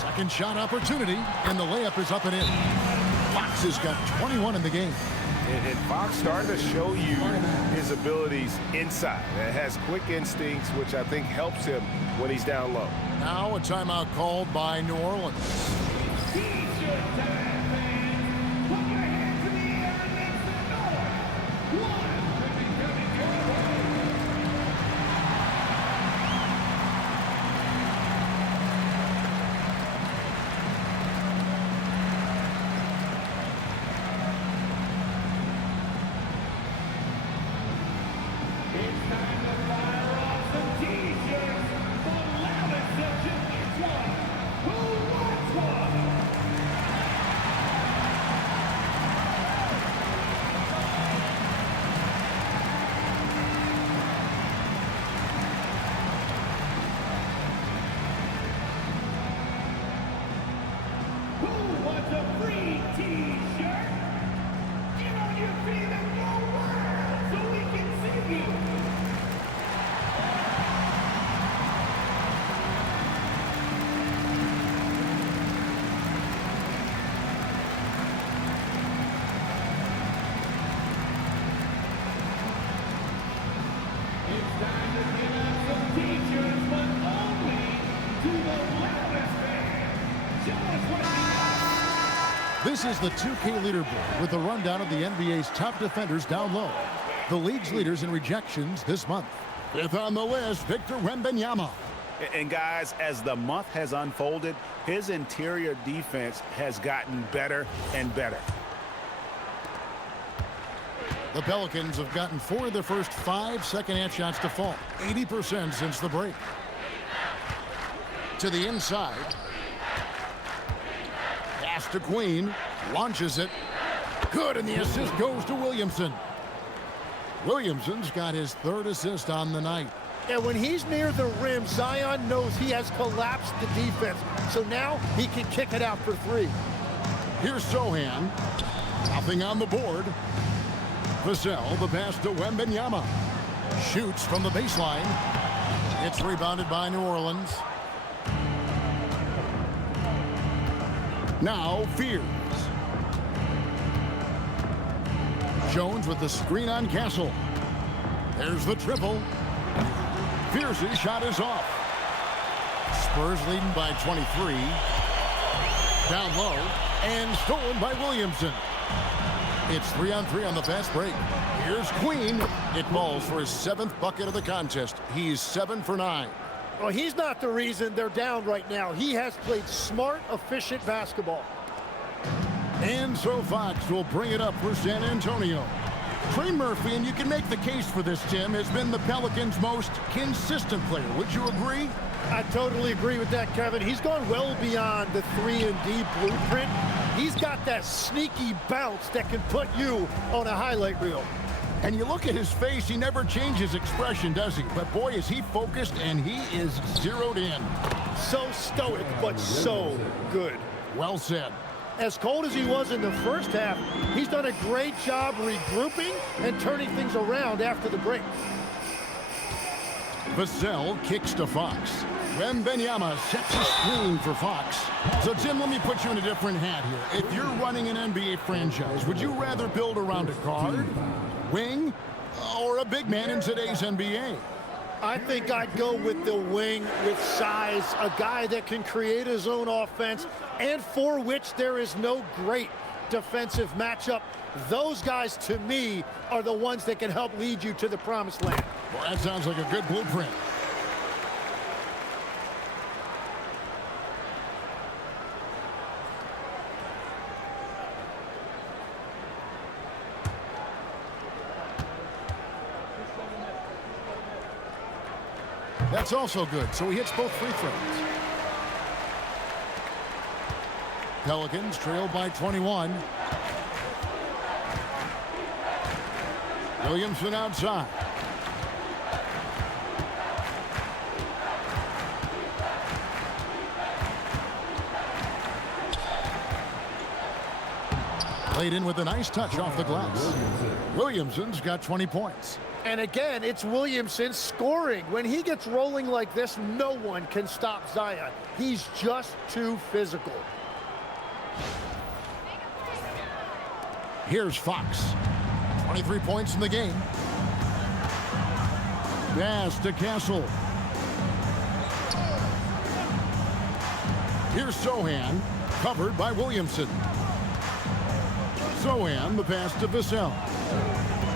Second shot opportunity, and the layup is up and in. Fox has got 21 in the game. And Fox starting to show you his abilities inside. It has quick instincts, which I think helps him when he's down low. Now a timeout called by New Orleans. This is the 2K leaderboard with a rundown of the NBA's top defenders down low. The league's leaders in rejections this month. Fifth on the list, Victor Wembanyama. And guys, as the month has unfolded, his interior defense has gotten better and better. The Pelicans have gotten 4 of their first 5 second-hand shots to fall, 80% since the break. To the inside. Pass to Queen, launches it. Good, and the assist goes to Williamson. Williamson's got his 3rd assist on the night. And when he's near the rim, Zion knows he has collapsed the defense. So now he can kick it out for 3. Here's Sohan. Nothing on the board. Vassell, the pass to Wembanyama. Shoots from the baseline. It's rebounded by New Orleans. Now Fears. Jones with the screen on Castle. There's the triple. Fears' shot is off. Spurs leading by 23. Down low and stolen by Williamson. It's 3-on-3 on the fast break. Here's Queen. It falls for his 7th bucket of the contest. He's 7 for 9. Well, he's not the reason they're down right now. He has played smart, efficient basketball. And so Fox will bring it up for San Antonio. Trey Murphy, and you can make the case for this, Tim, has been the Pelicans' most consistent player. Would you agree? I totally agree with that, Kevin. He's gone well beyond the 3-and-D blueprint. He's got that sneaky bounce that can put you on a highlight reel. And you look at his face, he never changes expression, does he? But boy, is he focused, and he is zeroed in. So stoic, but so good. Well said. As cold as he was in the first half, he's done a great job regrouping and turning things around after the break. Vassell kicks to Fox. Wembanyama sets a screen for Fox. So, Tim, let me put you in a different hat here. If you're running an NBA franchise, would you rather build around a guard, wing, or a big man in today's NBA? I think I'd go with the wing with size, a guy that can create his own offense and for which there is no great defensive matchup. Those guys, to me, are the ones that can help lead you to the promised land. Well, that sounds like a good blueprint. That's also good, so he hits both free throws. Pelicans trail by 21. Williamson outside. Played in with a nice touch off the glass. Williamson's got 20 points. And again, it's Williamson scoring. When he gets rolling like this, no one can stop Zion. He's just too physical. Here's Fox. 23 points in the game. Pass to Castle. Here's Sohan, covered by Williamson. Sohan, the pass to Vassell.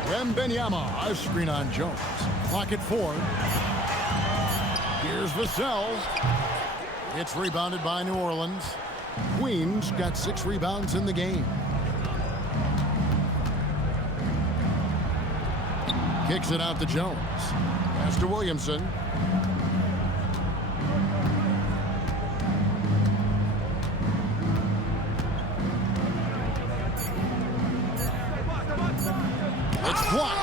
Wembanyama, a screen on Jones. Clock at 4. Here's Vassell. It's rebounded by New Orleans. Queen's got 6 rebounds in the game. Kicks it out to Jones. Pass to Williamson. It's blocked.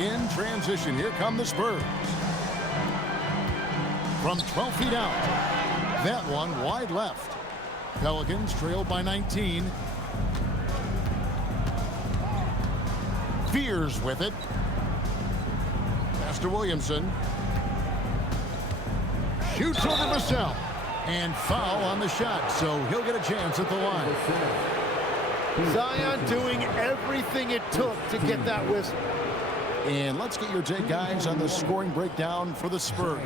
In transition, here come the Spurs. From 12 feet out. That one wide left. Pelicans trail by 19. Fears with it. Pass to Williamson. Shoots over Vassell. And foul on the shot, so he'll get a chance at the line. Zion doing everything it took to get that whistle. And let's get your take, guys, on the scoring breakdown for the Spurs.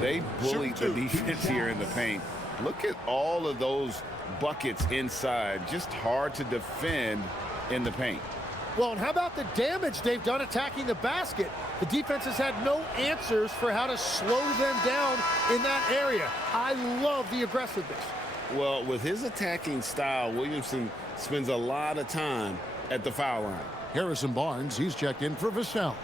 They bullied the defense here in the paint. Look at all of those buckets inside. Just hard to defend in the paint. Well, and how about the damage they've done attacking the basket? The defense has had no answers for how to slow them down in that area. I love the aggressiveness. Well, with his attacking style, Williamson spends a lot of time at the foul line. Harrison Barnes, he's checked in for Vassell.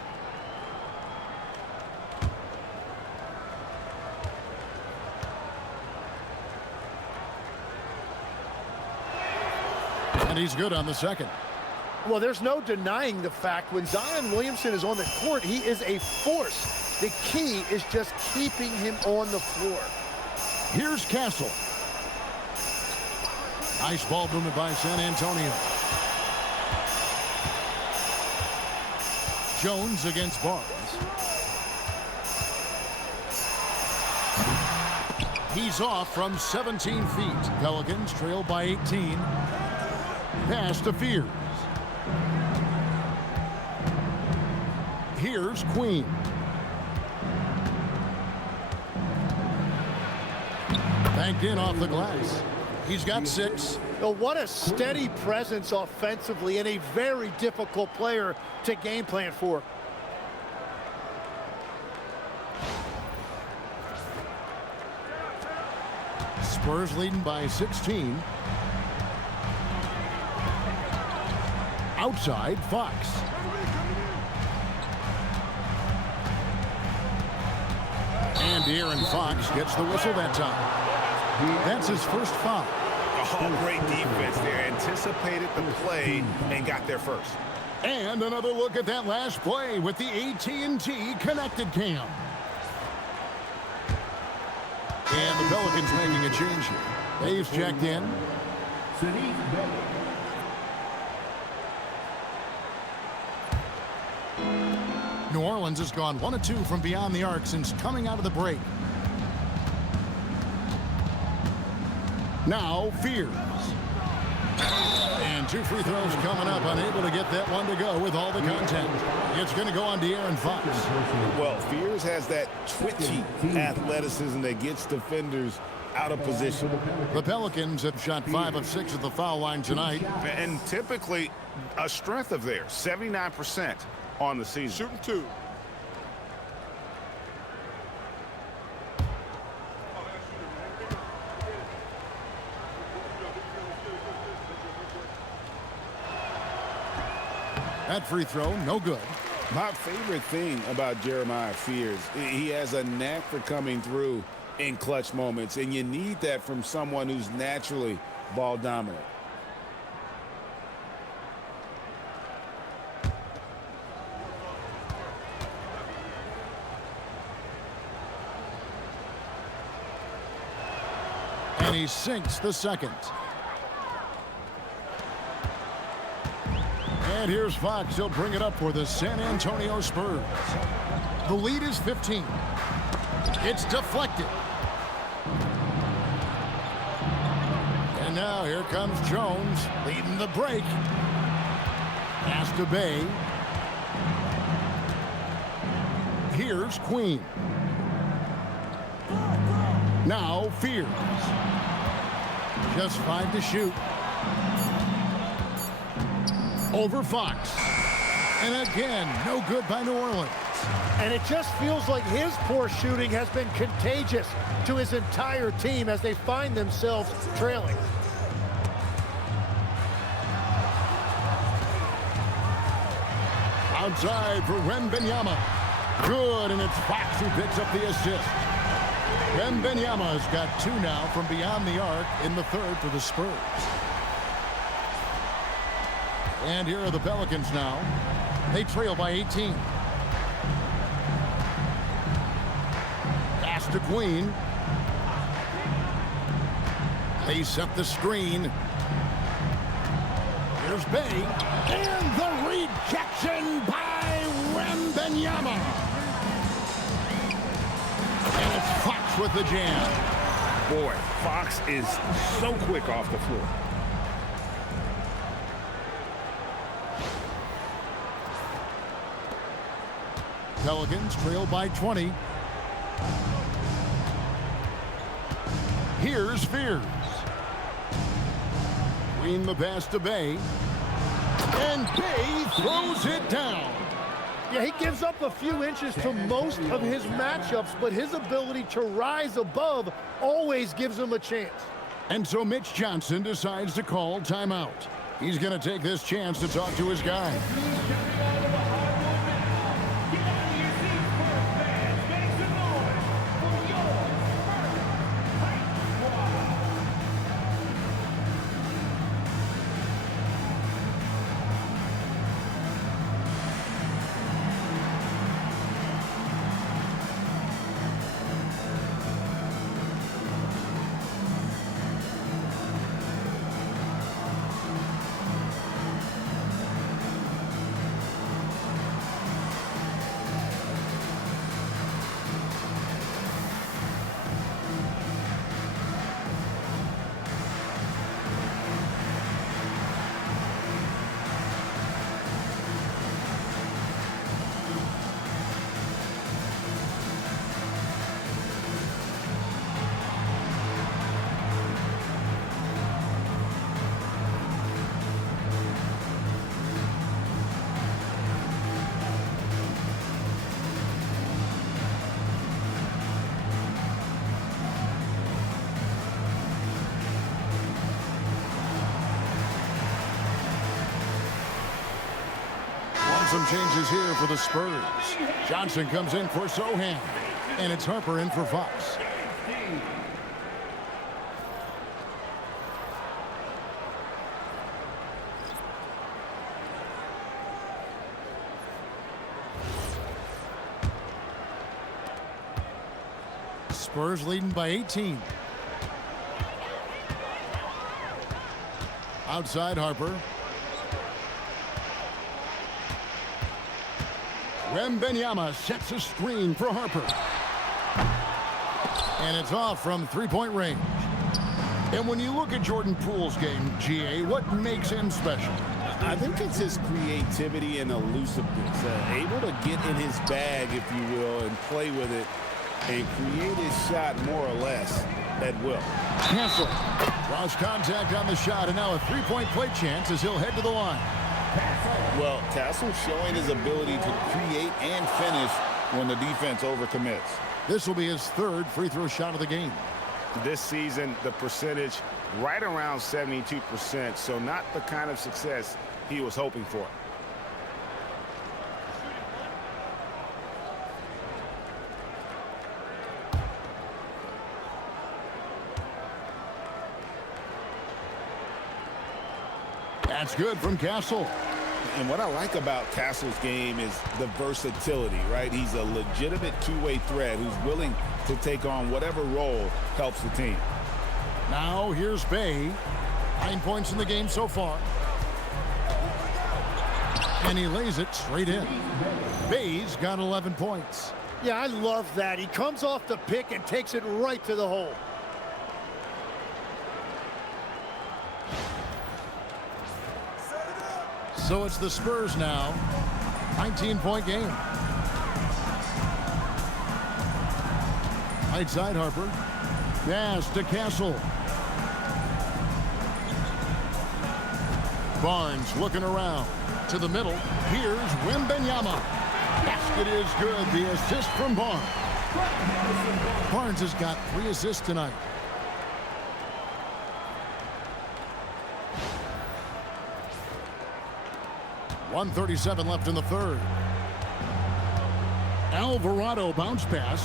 And he's good on the second. Well, there's no denying the fact when Zion Williamson is on the court, he is a force. The key is just keeping him on the floor. Here's Castle. Nice ball movement by San Antonio. Jones against Barnes. He's off from 17 feet. Pelicans trail by 18. Pass to Fears. Here's Queen. Banked in off the glass. He's got 6. Well, what a steady presence offensively and a very difficult player to game plan for. Spurs leading by 16. Outside, Fox. And De'Aaron Fox gets the whistle that time. That's his first foul. Oh, great defense there. Anticipated the play and got there first. And another look at that last play with the AT&T connected cam. And the Pelicans making a change here. Dave's checked in. New Orleans has gone 1 of 2 from beyond the arc since coming out of the break. Now Fears. And 2 free throws coming up, unable to get that one to go with all the contact. It's going to go on De'Aaron Fox. Well, Fears has that twitchy athleticism that gets defenders out of position. The Pelicans have shot 5 of 6 at the foul line tonight. And typically a strength of theirs, 79% on the season. Shooting 2. That free throw, no good. My favorite thing about Jeremiah Fears, he has a knack for coming through in clutch moments, and you need that from someone who's naturally ball dominant. And he sinks the second. And here's Fox. He'll bring it up for the San Antonio Spurs. The lead is 15. It's deflected. And now here comes Jones leading the break. Pass to Bay. Here's Queen. Now Fears. Just 5 to shoot. Over Fox. And again, no good by New Orleans. And it just feels like his poor shooting has been contagious to his entire team as they find themselves trailing. Outside for Wembanyama. Good, and it's Fox who picks up the assist. Wembanyama has got 2 now from beyond the arc in the third for the Spurs. And here are the Pelicans now. They trail by 18. Pass to Queen. They set the screen. Here's Bay. And the rejection by Wembanyama. And it's Fox with the jam. Boy, Fox is so quick off the floor. Pelicans trail by 20. Here's Fears. Queen the pass to Bay. And Bay throws it down. Yeah, he gives up a few inches to most of his matchups, but his ability to rise above always gives him a chance. And so Mitch Johnson decides to call timeout. He's going to take this chance to talk to his guy. Some changes here for the Spurs. Johnson comes in for Sohan, and it's Harper in for Fox. Spurs leading by 18. Outside Harper. Wembanyama sets a screen for Harper. And it's off from three-point range. And when you look at Jordan Poole's game, GA, what makes him special? I think it's his creativity and elusiveness. Able to get in his bag, if you will, and play with it and create his shot more or less at will. Castle lost contact on the shot, and now a three-point play chance as he'll head to the line. Well, Castle showing his ability to create and finish when the defense overcommits. This will be his third free throw shot of the game. This season, the percentage right around 72%, so not the kind of success he was hoping for. That's good from Castle. And what I like about Castle's game is the versatility, right? He's a legitimate two-way threat who's willing to take on whatever role helps the team. Now here's Bay. 9 points in the game so far. And he lays it straight in. Bay's got 11 points. Yeah, I love that. He comes off the pick and takes it right to the hole. So it's the Spurs now. 19-point game. Right side Harper. Pass to Castle. Barnes looking around. To the middle. Here's Wembanyama. Basket is good. The assist from Barnes. Barnes has got 3 assists tonight. .137 left in the third. Alvarado bounce pass.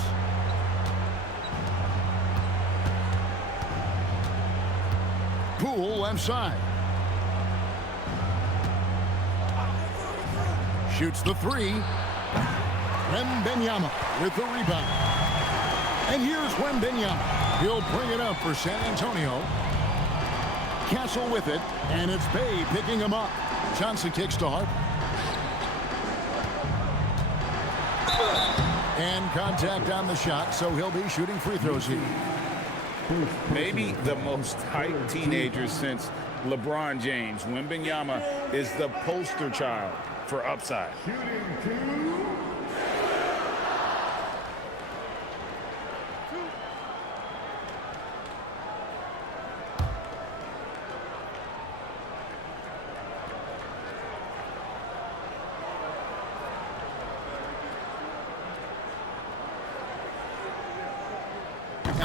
Poole left side. Shoots the three. Wembanyama with the rebound. And here's Wembanyama. He'll bring it up for San Antonio. Castle with it, and it's Bay picking him up. Johnson kicks to Harper. And contact on the shot, so he'll be shooting free throws here. Maybe the most hyped teenager since LeBron James. Wembanyama is the poster child for upside.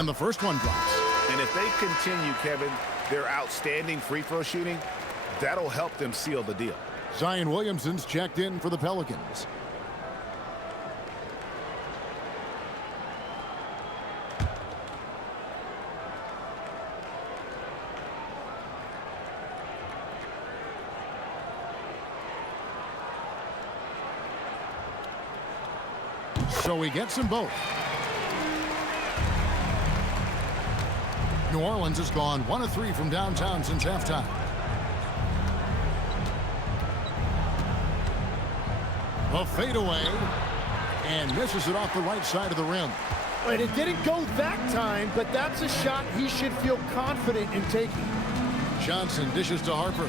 And the first one drops. And if they continue, Kevin, their outstanding free throw shooting, that'll help them seal the deal. Zion Williamson's checked in for the Pelicans. So he gets them both. New Orleans has gone 1 of 3 from downtown since halftime. A fadeaway, and misses it off the right side of the rim. And it didn't go that time, but that's a shot he should feel confident in taking. Johnson dishes to Harper.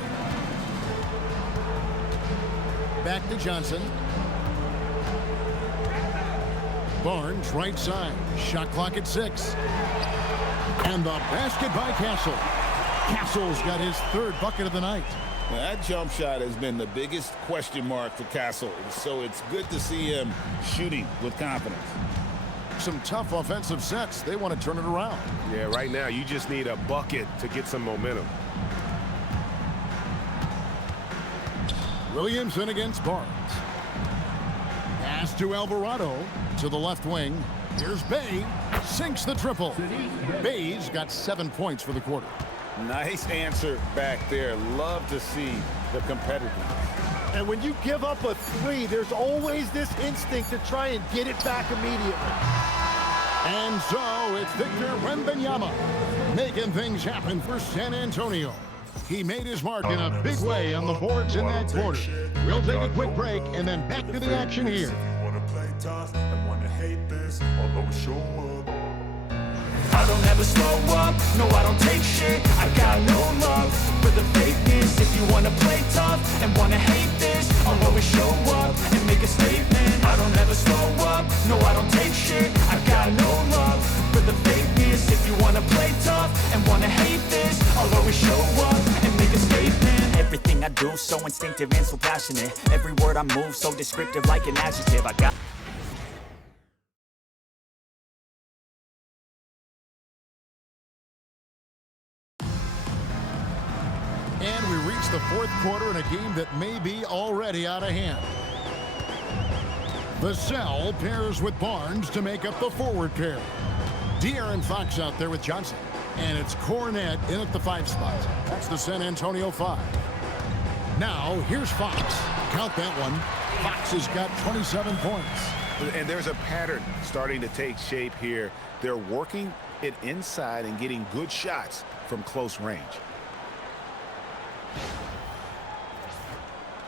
Back to Johnson. Barnes, right side. Shot clock at 6. And the basket by Castle. Castle's got his 3rd bucket of the night. Now, that jump shot has been the biggest question mark for Castle, so it's good to see him shooting with confidence. Some tough offensive sets. They want to turn it around. Yeah, right now you just need a bucket to get some momentum. Williamson against Barnes. Pass to Alvarado to the left wing. Here's Bay. Sinks the triple. Bay's got 7 points for the quarter. Nice answer back there. Love to see the competitiveness. And when you give up a 3, there's always this instinct to try and get it back immediately. And so it's Victor Wembanyama making things happen for San Antonio. He made his mark in a big way on the boards in that quarter. We'll take a quick break and then back to the action here. I don't ever slow up, no I don't take shit. I got no love for the fakeness. If you wanna play tough and wanna hate this, I'll always show up and make a statement. I don't ever slow up, no I don't take shit. I got no love for the fakeness. If you wanna play tough and wanna hate this, I'll always show up and make a statement. Everything I do so instinctive and so passionate. Every word I move so descriptive like an adjective. I got And we reach the 4th quarter in a game that may be already out of hand. Vassell pairs with Barnes to make up the forward pair. De'Aaron Fox out there with Johnson. And it's Cornette in at the 5 spot. That's the San Antonio 5. Now, here's Fox. Count that one. Fox has got 27 points. And there's a pattern starting to take shape here. They're working it inside and getting good shots from close range.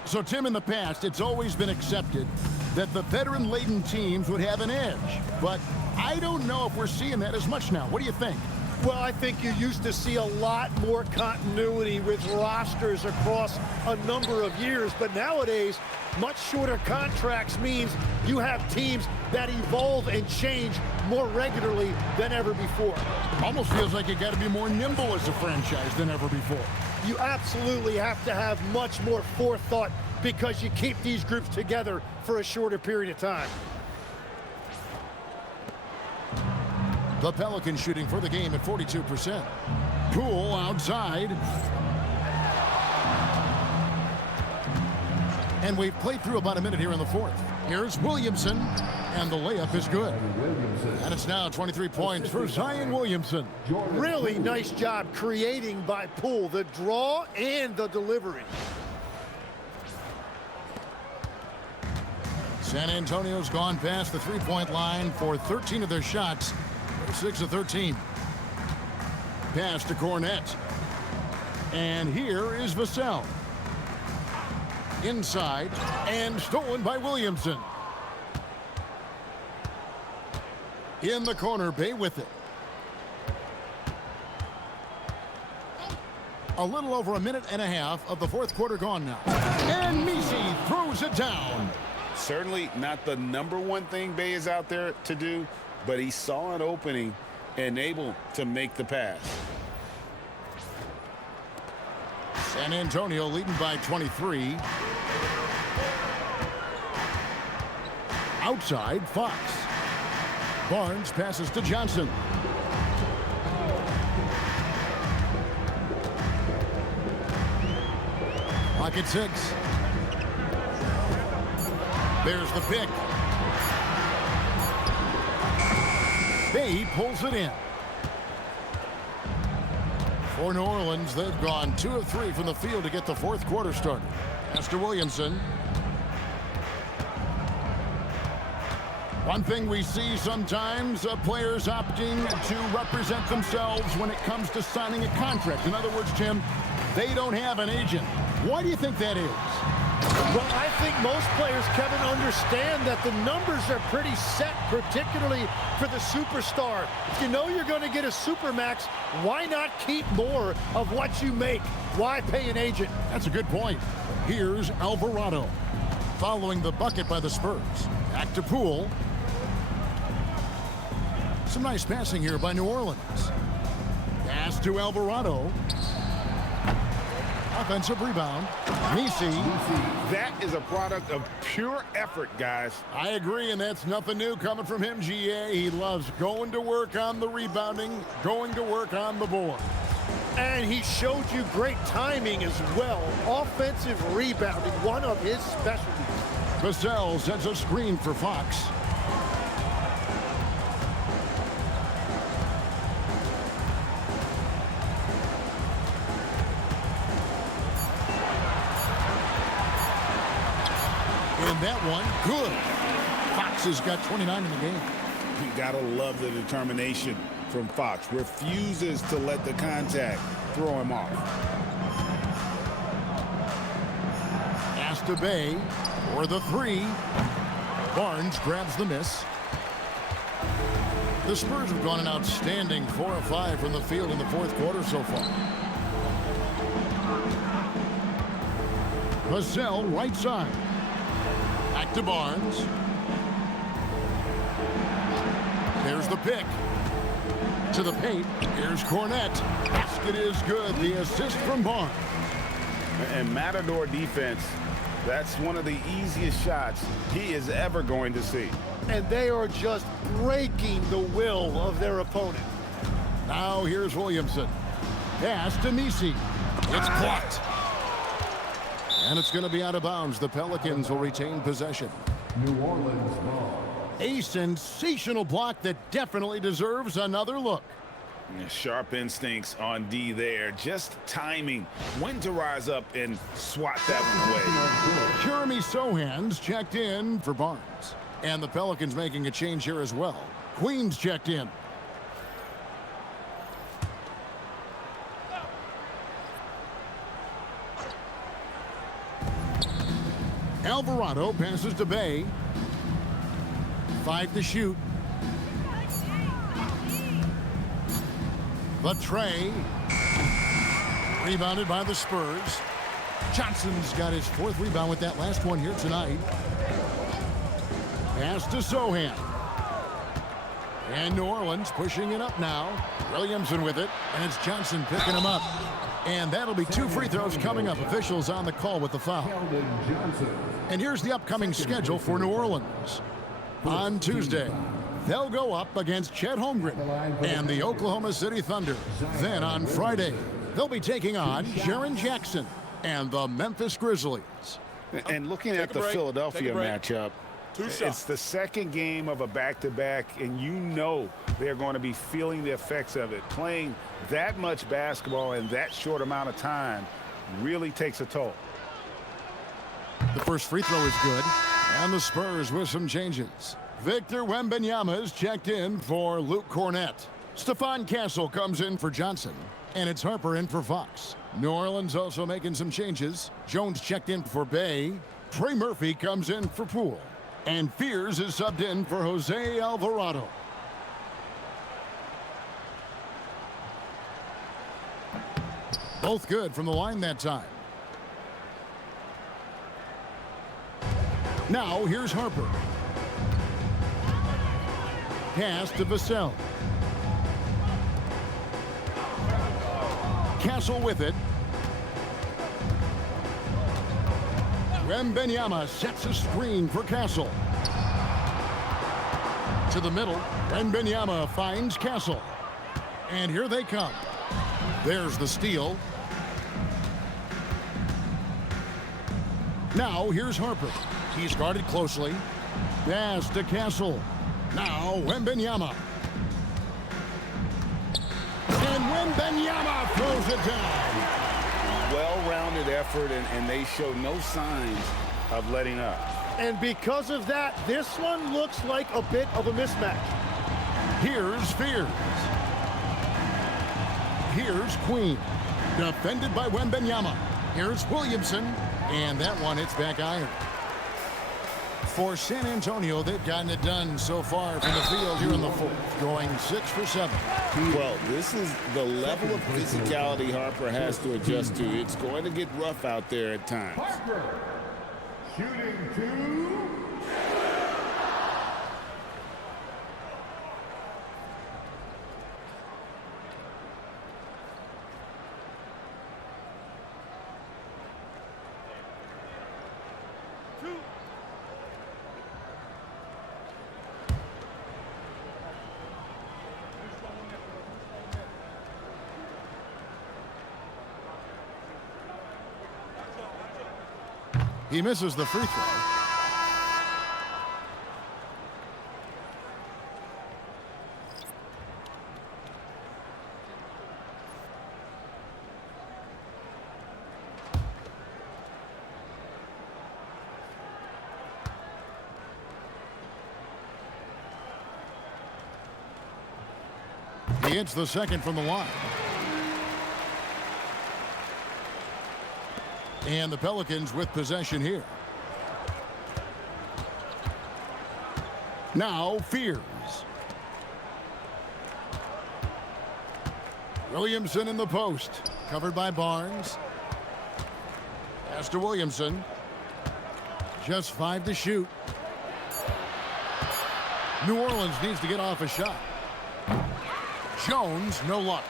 So, Tim, in the past, it's always been accepted that the veteran-laden teams would have an edge. But I don't know if we're seeing that as much now. What do you think? Well, I think you used to see a lot more continuity with rosters across a number of years. But nowadays, much shorter contracts means you have teams that evolve and change more regularly than ever before. Almost feels like you got to be more nimble as a franchise than ever before. You absolutely have to have much more forethought because you keep these groups together for a shorter period of time. The Pelicans shooting for the game at 42%. Poole outside. And we've played through about a minute here in the 4th. Here's Williamson, and the layup is good. And it's now 23 points for Zion Williamson. Really nice job creating by Poole, the draw and the delivery. San Antonio's gone past the 3-point line for 13 of their shots. 6 of 13. Pass to Cornette. And here is Vassell. Inside and stolen by Williamson. In the corner, Bay with it. A little over a minute and a half of the 4th quarter gone now. And Messi throws it down. Certainly not the #1 thing Bay is out there to do, but he saw an opening and able to make the pass. San Antonio leading by 23. Outside, Fox. Barnes passes to Johnson. back at 6. There's the pick. Bay pulls it in. For New Orleans, they've gone 2 of 3 from the field to get the fourth quarter started. As to Williamson. One thing we see sometimes, players opting to represent themselves when it comes to signing a contract. In other words, Tim, they don't have an agent. Why do you think that is? Well, I think most players, Kevin, understand that the numbers are pretty set, particularly for the superstar. If you know you're going to get a supermax, why not keep more of what you make? Why pay an agent? That's a good point. Here's Alvarado. Following the bucket by the Spurs. Back to Poole. Some nice passing here by New Orleans. Pass to Alvarado. Offensive rebound. Messi. That is a product of pure effort, guys. I agree, and that's nothing new coming from him, GA. He loves going to work on the rebounding, going to work on the board. And he showed you great timing as well. Offensive rebounding, one of his specialties. Vassell sends a screen for Fox. And that one, good. Fox has got 29 in the game. You gotta love the determination from Fox. Refuses to let the contact throw him off. Pass to Bay for the 3. Barnes grabs the miss. The Spurs have gone an outstanding 4 of 5 from the field in the fourth quarter so far. Vassell right side. Back to Barnes. There's the pick. To the paint. Here's Cornette. Basket is good. The assist from Barnes. And Matador defense, that's one of the easiest shots he is ever going to see. And they are just breaking the will of their opponent. Now here's Williamson. Pass to Messi. It's blocked. And it's going to be out of bounds. The Pelicans will retain possession. New Orleans ball. A sensational block that definitely deserves another look. Sharp instincts on D there. Just timing when to rise up and swat that one away. Jeremy Sohan's checked in for Barnes. And the Pelicans making a change here as well. Queen's checked in. Alvarado passes to Bay. 5 to shoot. The Trey. Rebounded by the Spurs. Johnson's got his 4th rebound with that last one here tonight. Pass to Sohan. And New Orleans pushing it up now. Williamson with it. And it's Johnson picking him up. And that'll be 2 free throws coming up. Officials on the call with the foul. And here's the upcoming schedule for New Orleans. On Tuesday, they'll go up against Chet Holmgren and the Oklahoma City Thunder. Then on Friday, they'll be taking on Jaren Jackson and the Memphis Grizzlies. And looking at the Philadelphia matchup, Two-shot. it's the second game of a back-to-back, and you know they're going to be feeling the effects of it. Playing that much basketball in that short amount of time really takes a toll. The first free throw is good, and the Spurs with some changes. Victor Wembanyama is checked in for Luke Cornette. Stephon Castle comes in for Johnson, and it's Harper in for Fox. New Orleans also making some changes. Jones checked in for Bay. Trey Murphy comes in for Poole. And Fears is subbed in for Jose Alvarado. Both good from the line that time. Now here's Harper. Pass to Vassell. Castle with it. Wembanyama sets a screen for Castle. To the middle. Wembanyama finds Castle. And here they come. There's the steal. Now here's Harper. He's guarded closely. Pass to Castle. Now Wembanyama. And Wembanyama throws it down. Well-rounded effort, and they show no signs of letting up. And because of that, this one looks like a bit of a mismatch. Here's Fears. Here's Queen. Defended by Wembanyama. Here's Williamson. And that one hits back iron. For San Antonio, they've gotten it done so far from the field here in the fourth, going 6 for 7. Well, this is the level of physicality Harper has to adjust to. It's going to get rough out there at times. Harper, shooting 2. He misses the free throw. He hits the second from the line. And the Pelicans with possession here. Now Fears. Williamson in the post. Covered by Barnes. Pass to Williamson. Just 5 to shoot. New Orleans needs to get off a shot. Jones, no luck.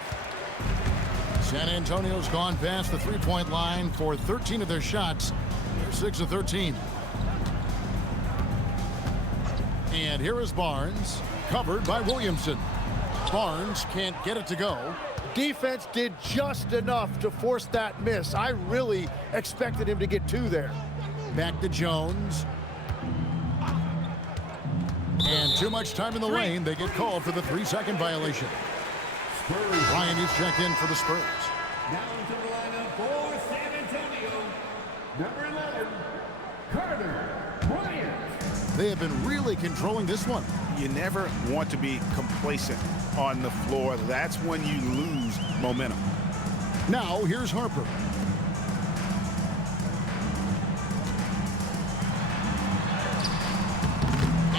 San Antonio's gone past the three-point line for 13 of their shots. They're 6 of 13. And here is Barnes, covered by Williamson. Barnes can't get it to go. Defense did just enough to force that miss. I really expected him to get 2 there. Back to Jones. And too much time in the lane. They get called for the 3-second violation. Ryan is checked in for the Spurs. Now into the lineup for San Antonio, number 11, Carter Bryant. They have been really controlling this one. You never want to be complacent on the floor. That's when you lose momentum. Now here's Harper.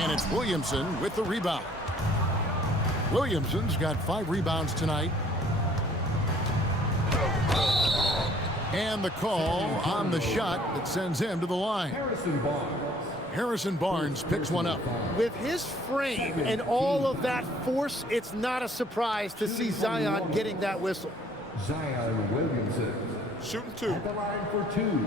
And it's Williamson with the rebound. Williamson's got 5 rebounds tonight. And the call on the shot that sends him to the line. Harrison Barnes picks one up. With his frame and all of that force, it's not a surprise to see Zion getting that whistle. Zion Williamson. Shooting 2. At the line for 2.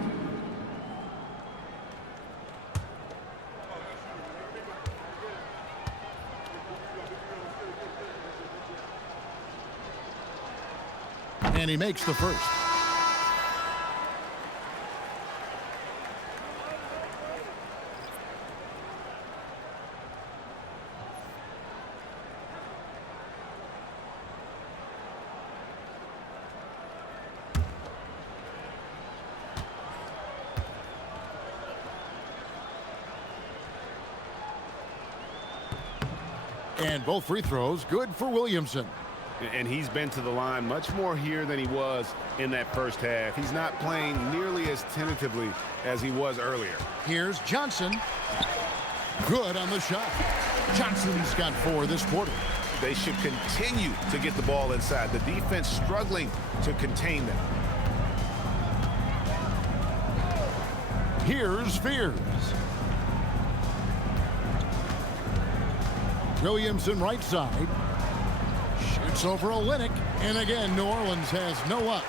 And he makes the first. And both free throws good for Williamson. And he's been to the line much more here than he was in that first half. He's not playing nearly as tentatively as he was earlier. Here's Johnson. Good on the shot. Johnson's got 4 this quarter. They should continue to get the ball inside. The defense struggling to contain them. Here's Fears. Williamson right side. Shoots over Olynyk. And again, New Orleans has no luck.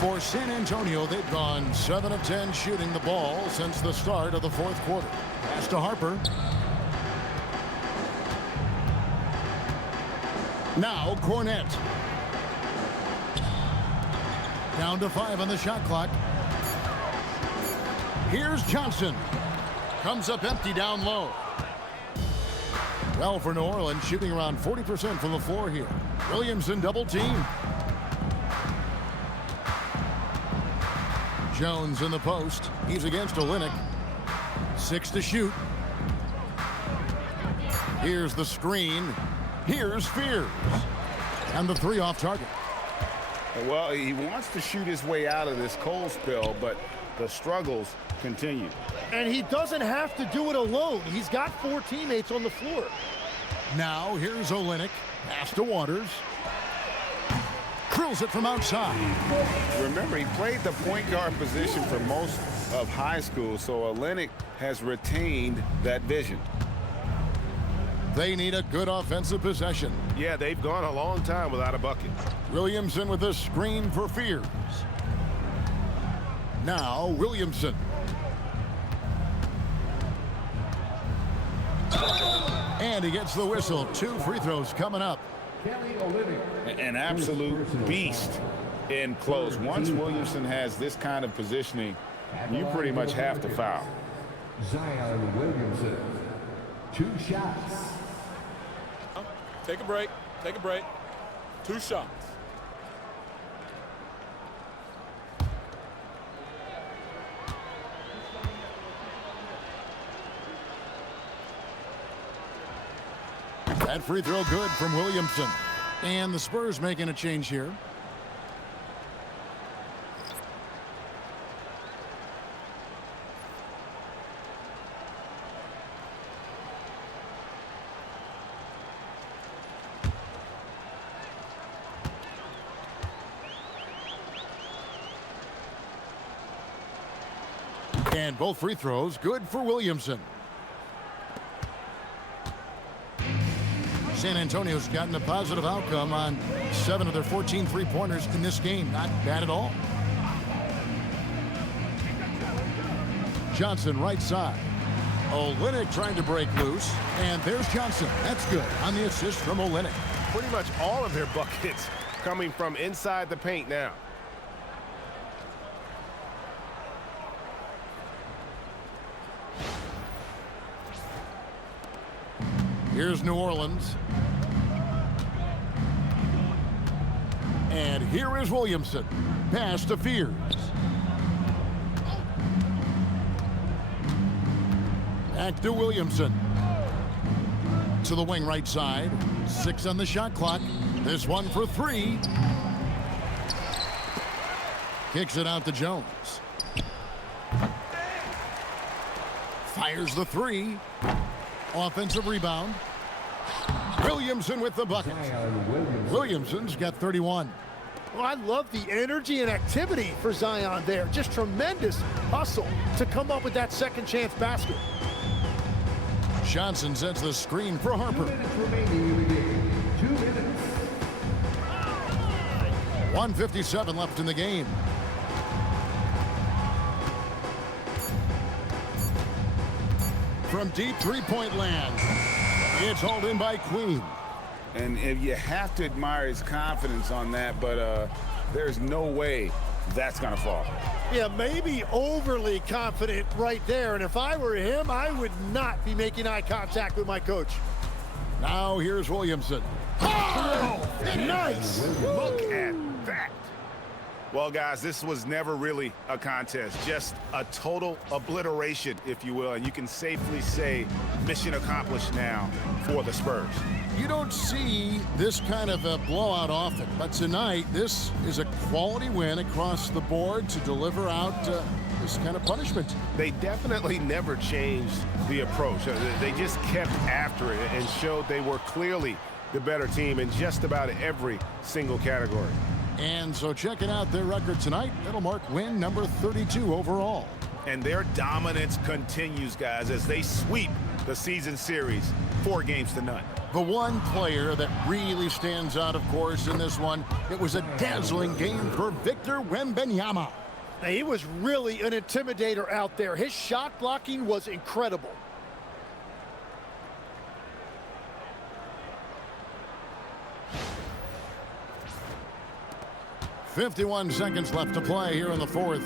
For San Antonio, they've gone 7 of 10 shooting the ball since the start of the fourth quarter. Pass to Harper. Now Cornette. Down to 5 on the shot clock. Here's Johnson. Comes up empty down low. Well, for New Orleans, shooting around 40% from the floor here. Williamson double team. Jones in the post. He's against Olynyk. 6 to shoot. Here's the screen. Here's Fears. And the 3 off target. Well, he wants to shoot his way out of this cold spell, but the struggles continue. And he doesn't have to do it alone. He's got 4 teammates on the floor. Now here's Olynyk. Pass to Waters. Drills it from outside. Remember, he played the point guard position for most of high school, so Olynyk has retained that vision. They need a good offensive possession. Yeah, they've gone a long time without a bucket. Williamson with a screen for Fears. Now Williamson. And he gets the whistle. 2 free throws coming up. An absolute beast in close. Once Williamson has this kind of positioning, you pretty much have to foul. Zion Williamson, 2 shots. Take a break. Take a break. 2 shots. That free throw good from Williamson. And the Spurs making a change here. And both free throws good for Williamson. San Antonio's gotten a positive outcome on 7 of their 14 three-pointers in this game. Not bad at all. Johnson right side. Olynyk trying to break loose. And there's Johnson. That's good on the assist from Olynyk. Pretty much all of their buckets coming from inside the paint now. Here's New Orleans. And here is Williamson. Pass to Fears. Back to Williamson. To the wing right side. 6 on the shot clock. This one for 3. Kicks it out to Jones. Fires the 3. Offensive rebound. Williamson with the bucket. Williamson's got 31. Well, I love the energy and activity for Zion there. Just tremendous hustle to come up with that second chance basket. Johnson sets the screen for Harper. 2 minutes remaining in the game. 2 minutes. 1:57 left in the game. From deep three-point land, it's hauled in by Queen. And you have to admire his confidence on that, but there's no way that's going to fall. Yeah, maybe overly confident right there. And if I were him, I would not be making eye contact with my coach. Now here's Williamson. Oh, nice. Look at that. Well, guys, this was never really a contest, just a total obliteration, if you will. And you can safely say mission accomplished now for the Spurs. You don't see this kind of a blowout often, but tonight this is a quality win across the board to deliver out this kind of punishment. They definitely never changed the approach. They just kept after it and showed they were clearly the better team in just about every single category. And so checking out their record tonight, that'll mark win number 32 overall. And their dominance continues, guys, as they sweep the season series 4-0. The one player that really stands out, of course, in this one, it was a dazzling game for Victor Wembanyama. He was really an intimidator out there. His shot blocking was incredible. 51 seconds left to play here in the fourth.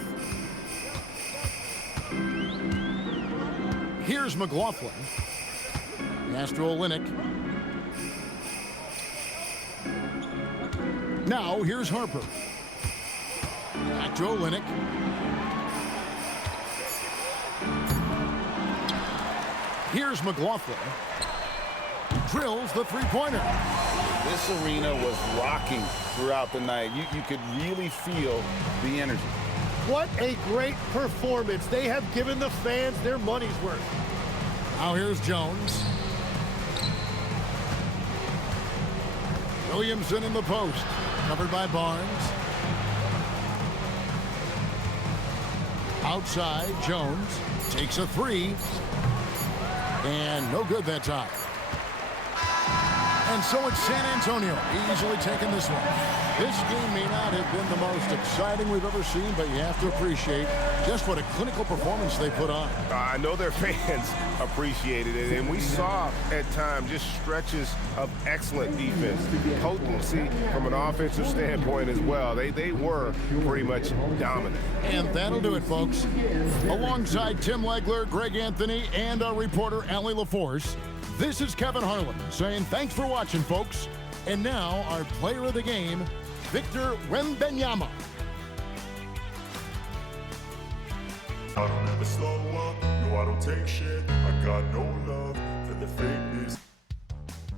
Here's McLaughlin. Pass to Olynyk. Now here's Harper. Back to Olynyk. Here's McLaughlin. Drills the three-pointer. This arena was rocking throughout the night. You could really feel the energy. What a great performance. They have given the fans their money's worth. Now here's Jones. Williamson in the post. Covered by Barnes. Outside, Jones takes a three. And no good that time. And so it's San Antonio easily taking this one. This game may not have been the most exciting we've ever seen, but you have to appreciate just what a clinical performance they put on. I know their fans appreciated it, and we saw at times just stretches of excellent defense, potency from an offensive standpoint as well. They were pretty much dominant. And that'll do it, folks. Alongside Tim Legler, Greg Anthony, and our reporter, Allie LaForce, this is Kevin Harlan saying thanks for watching, folks. And now our player of the game, Victor Wembanyama. I don't ever slow up, no I don't take shit. I got no love for the fakeness.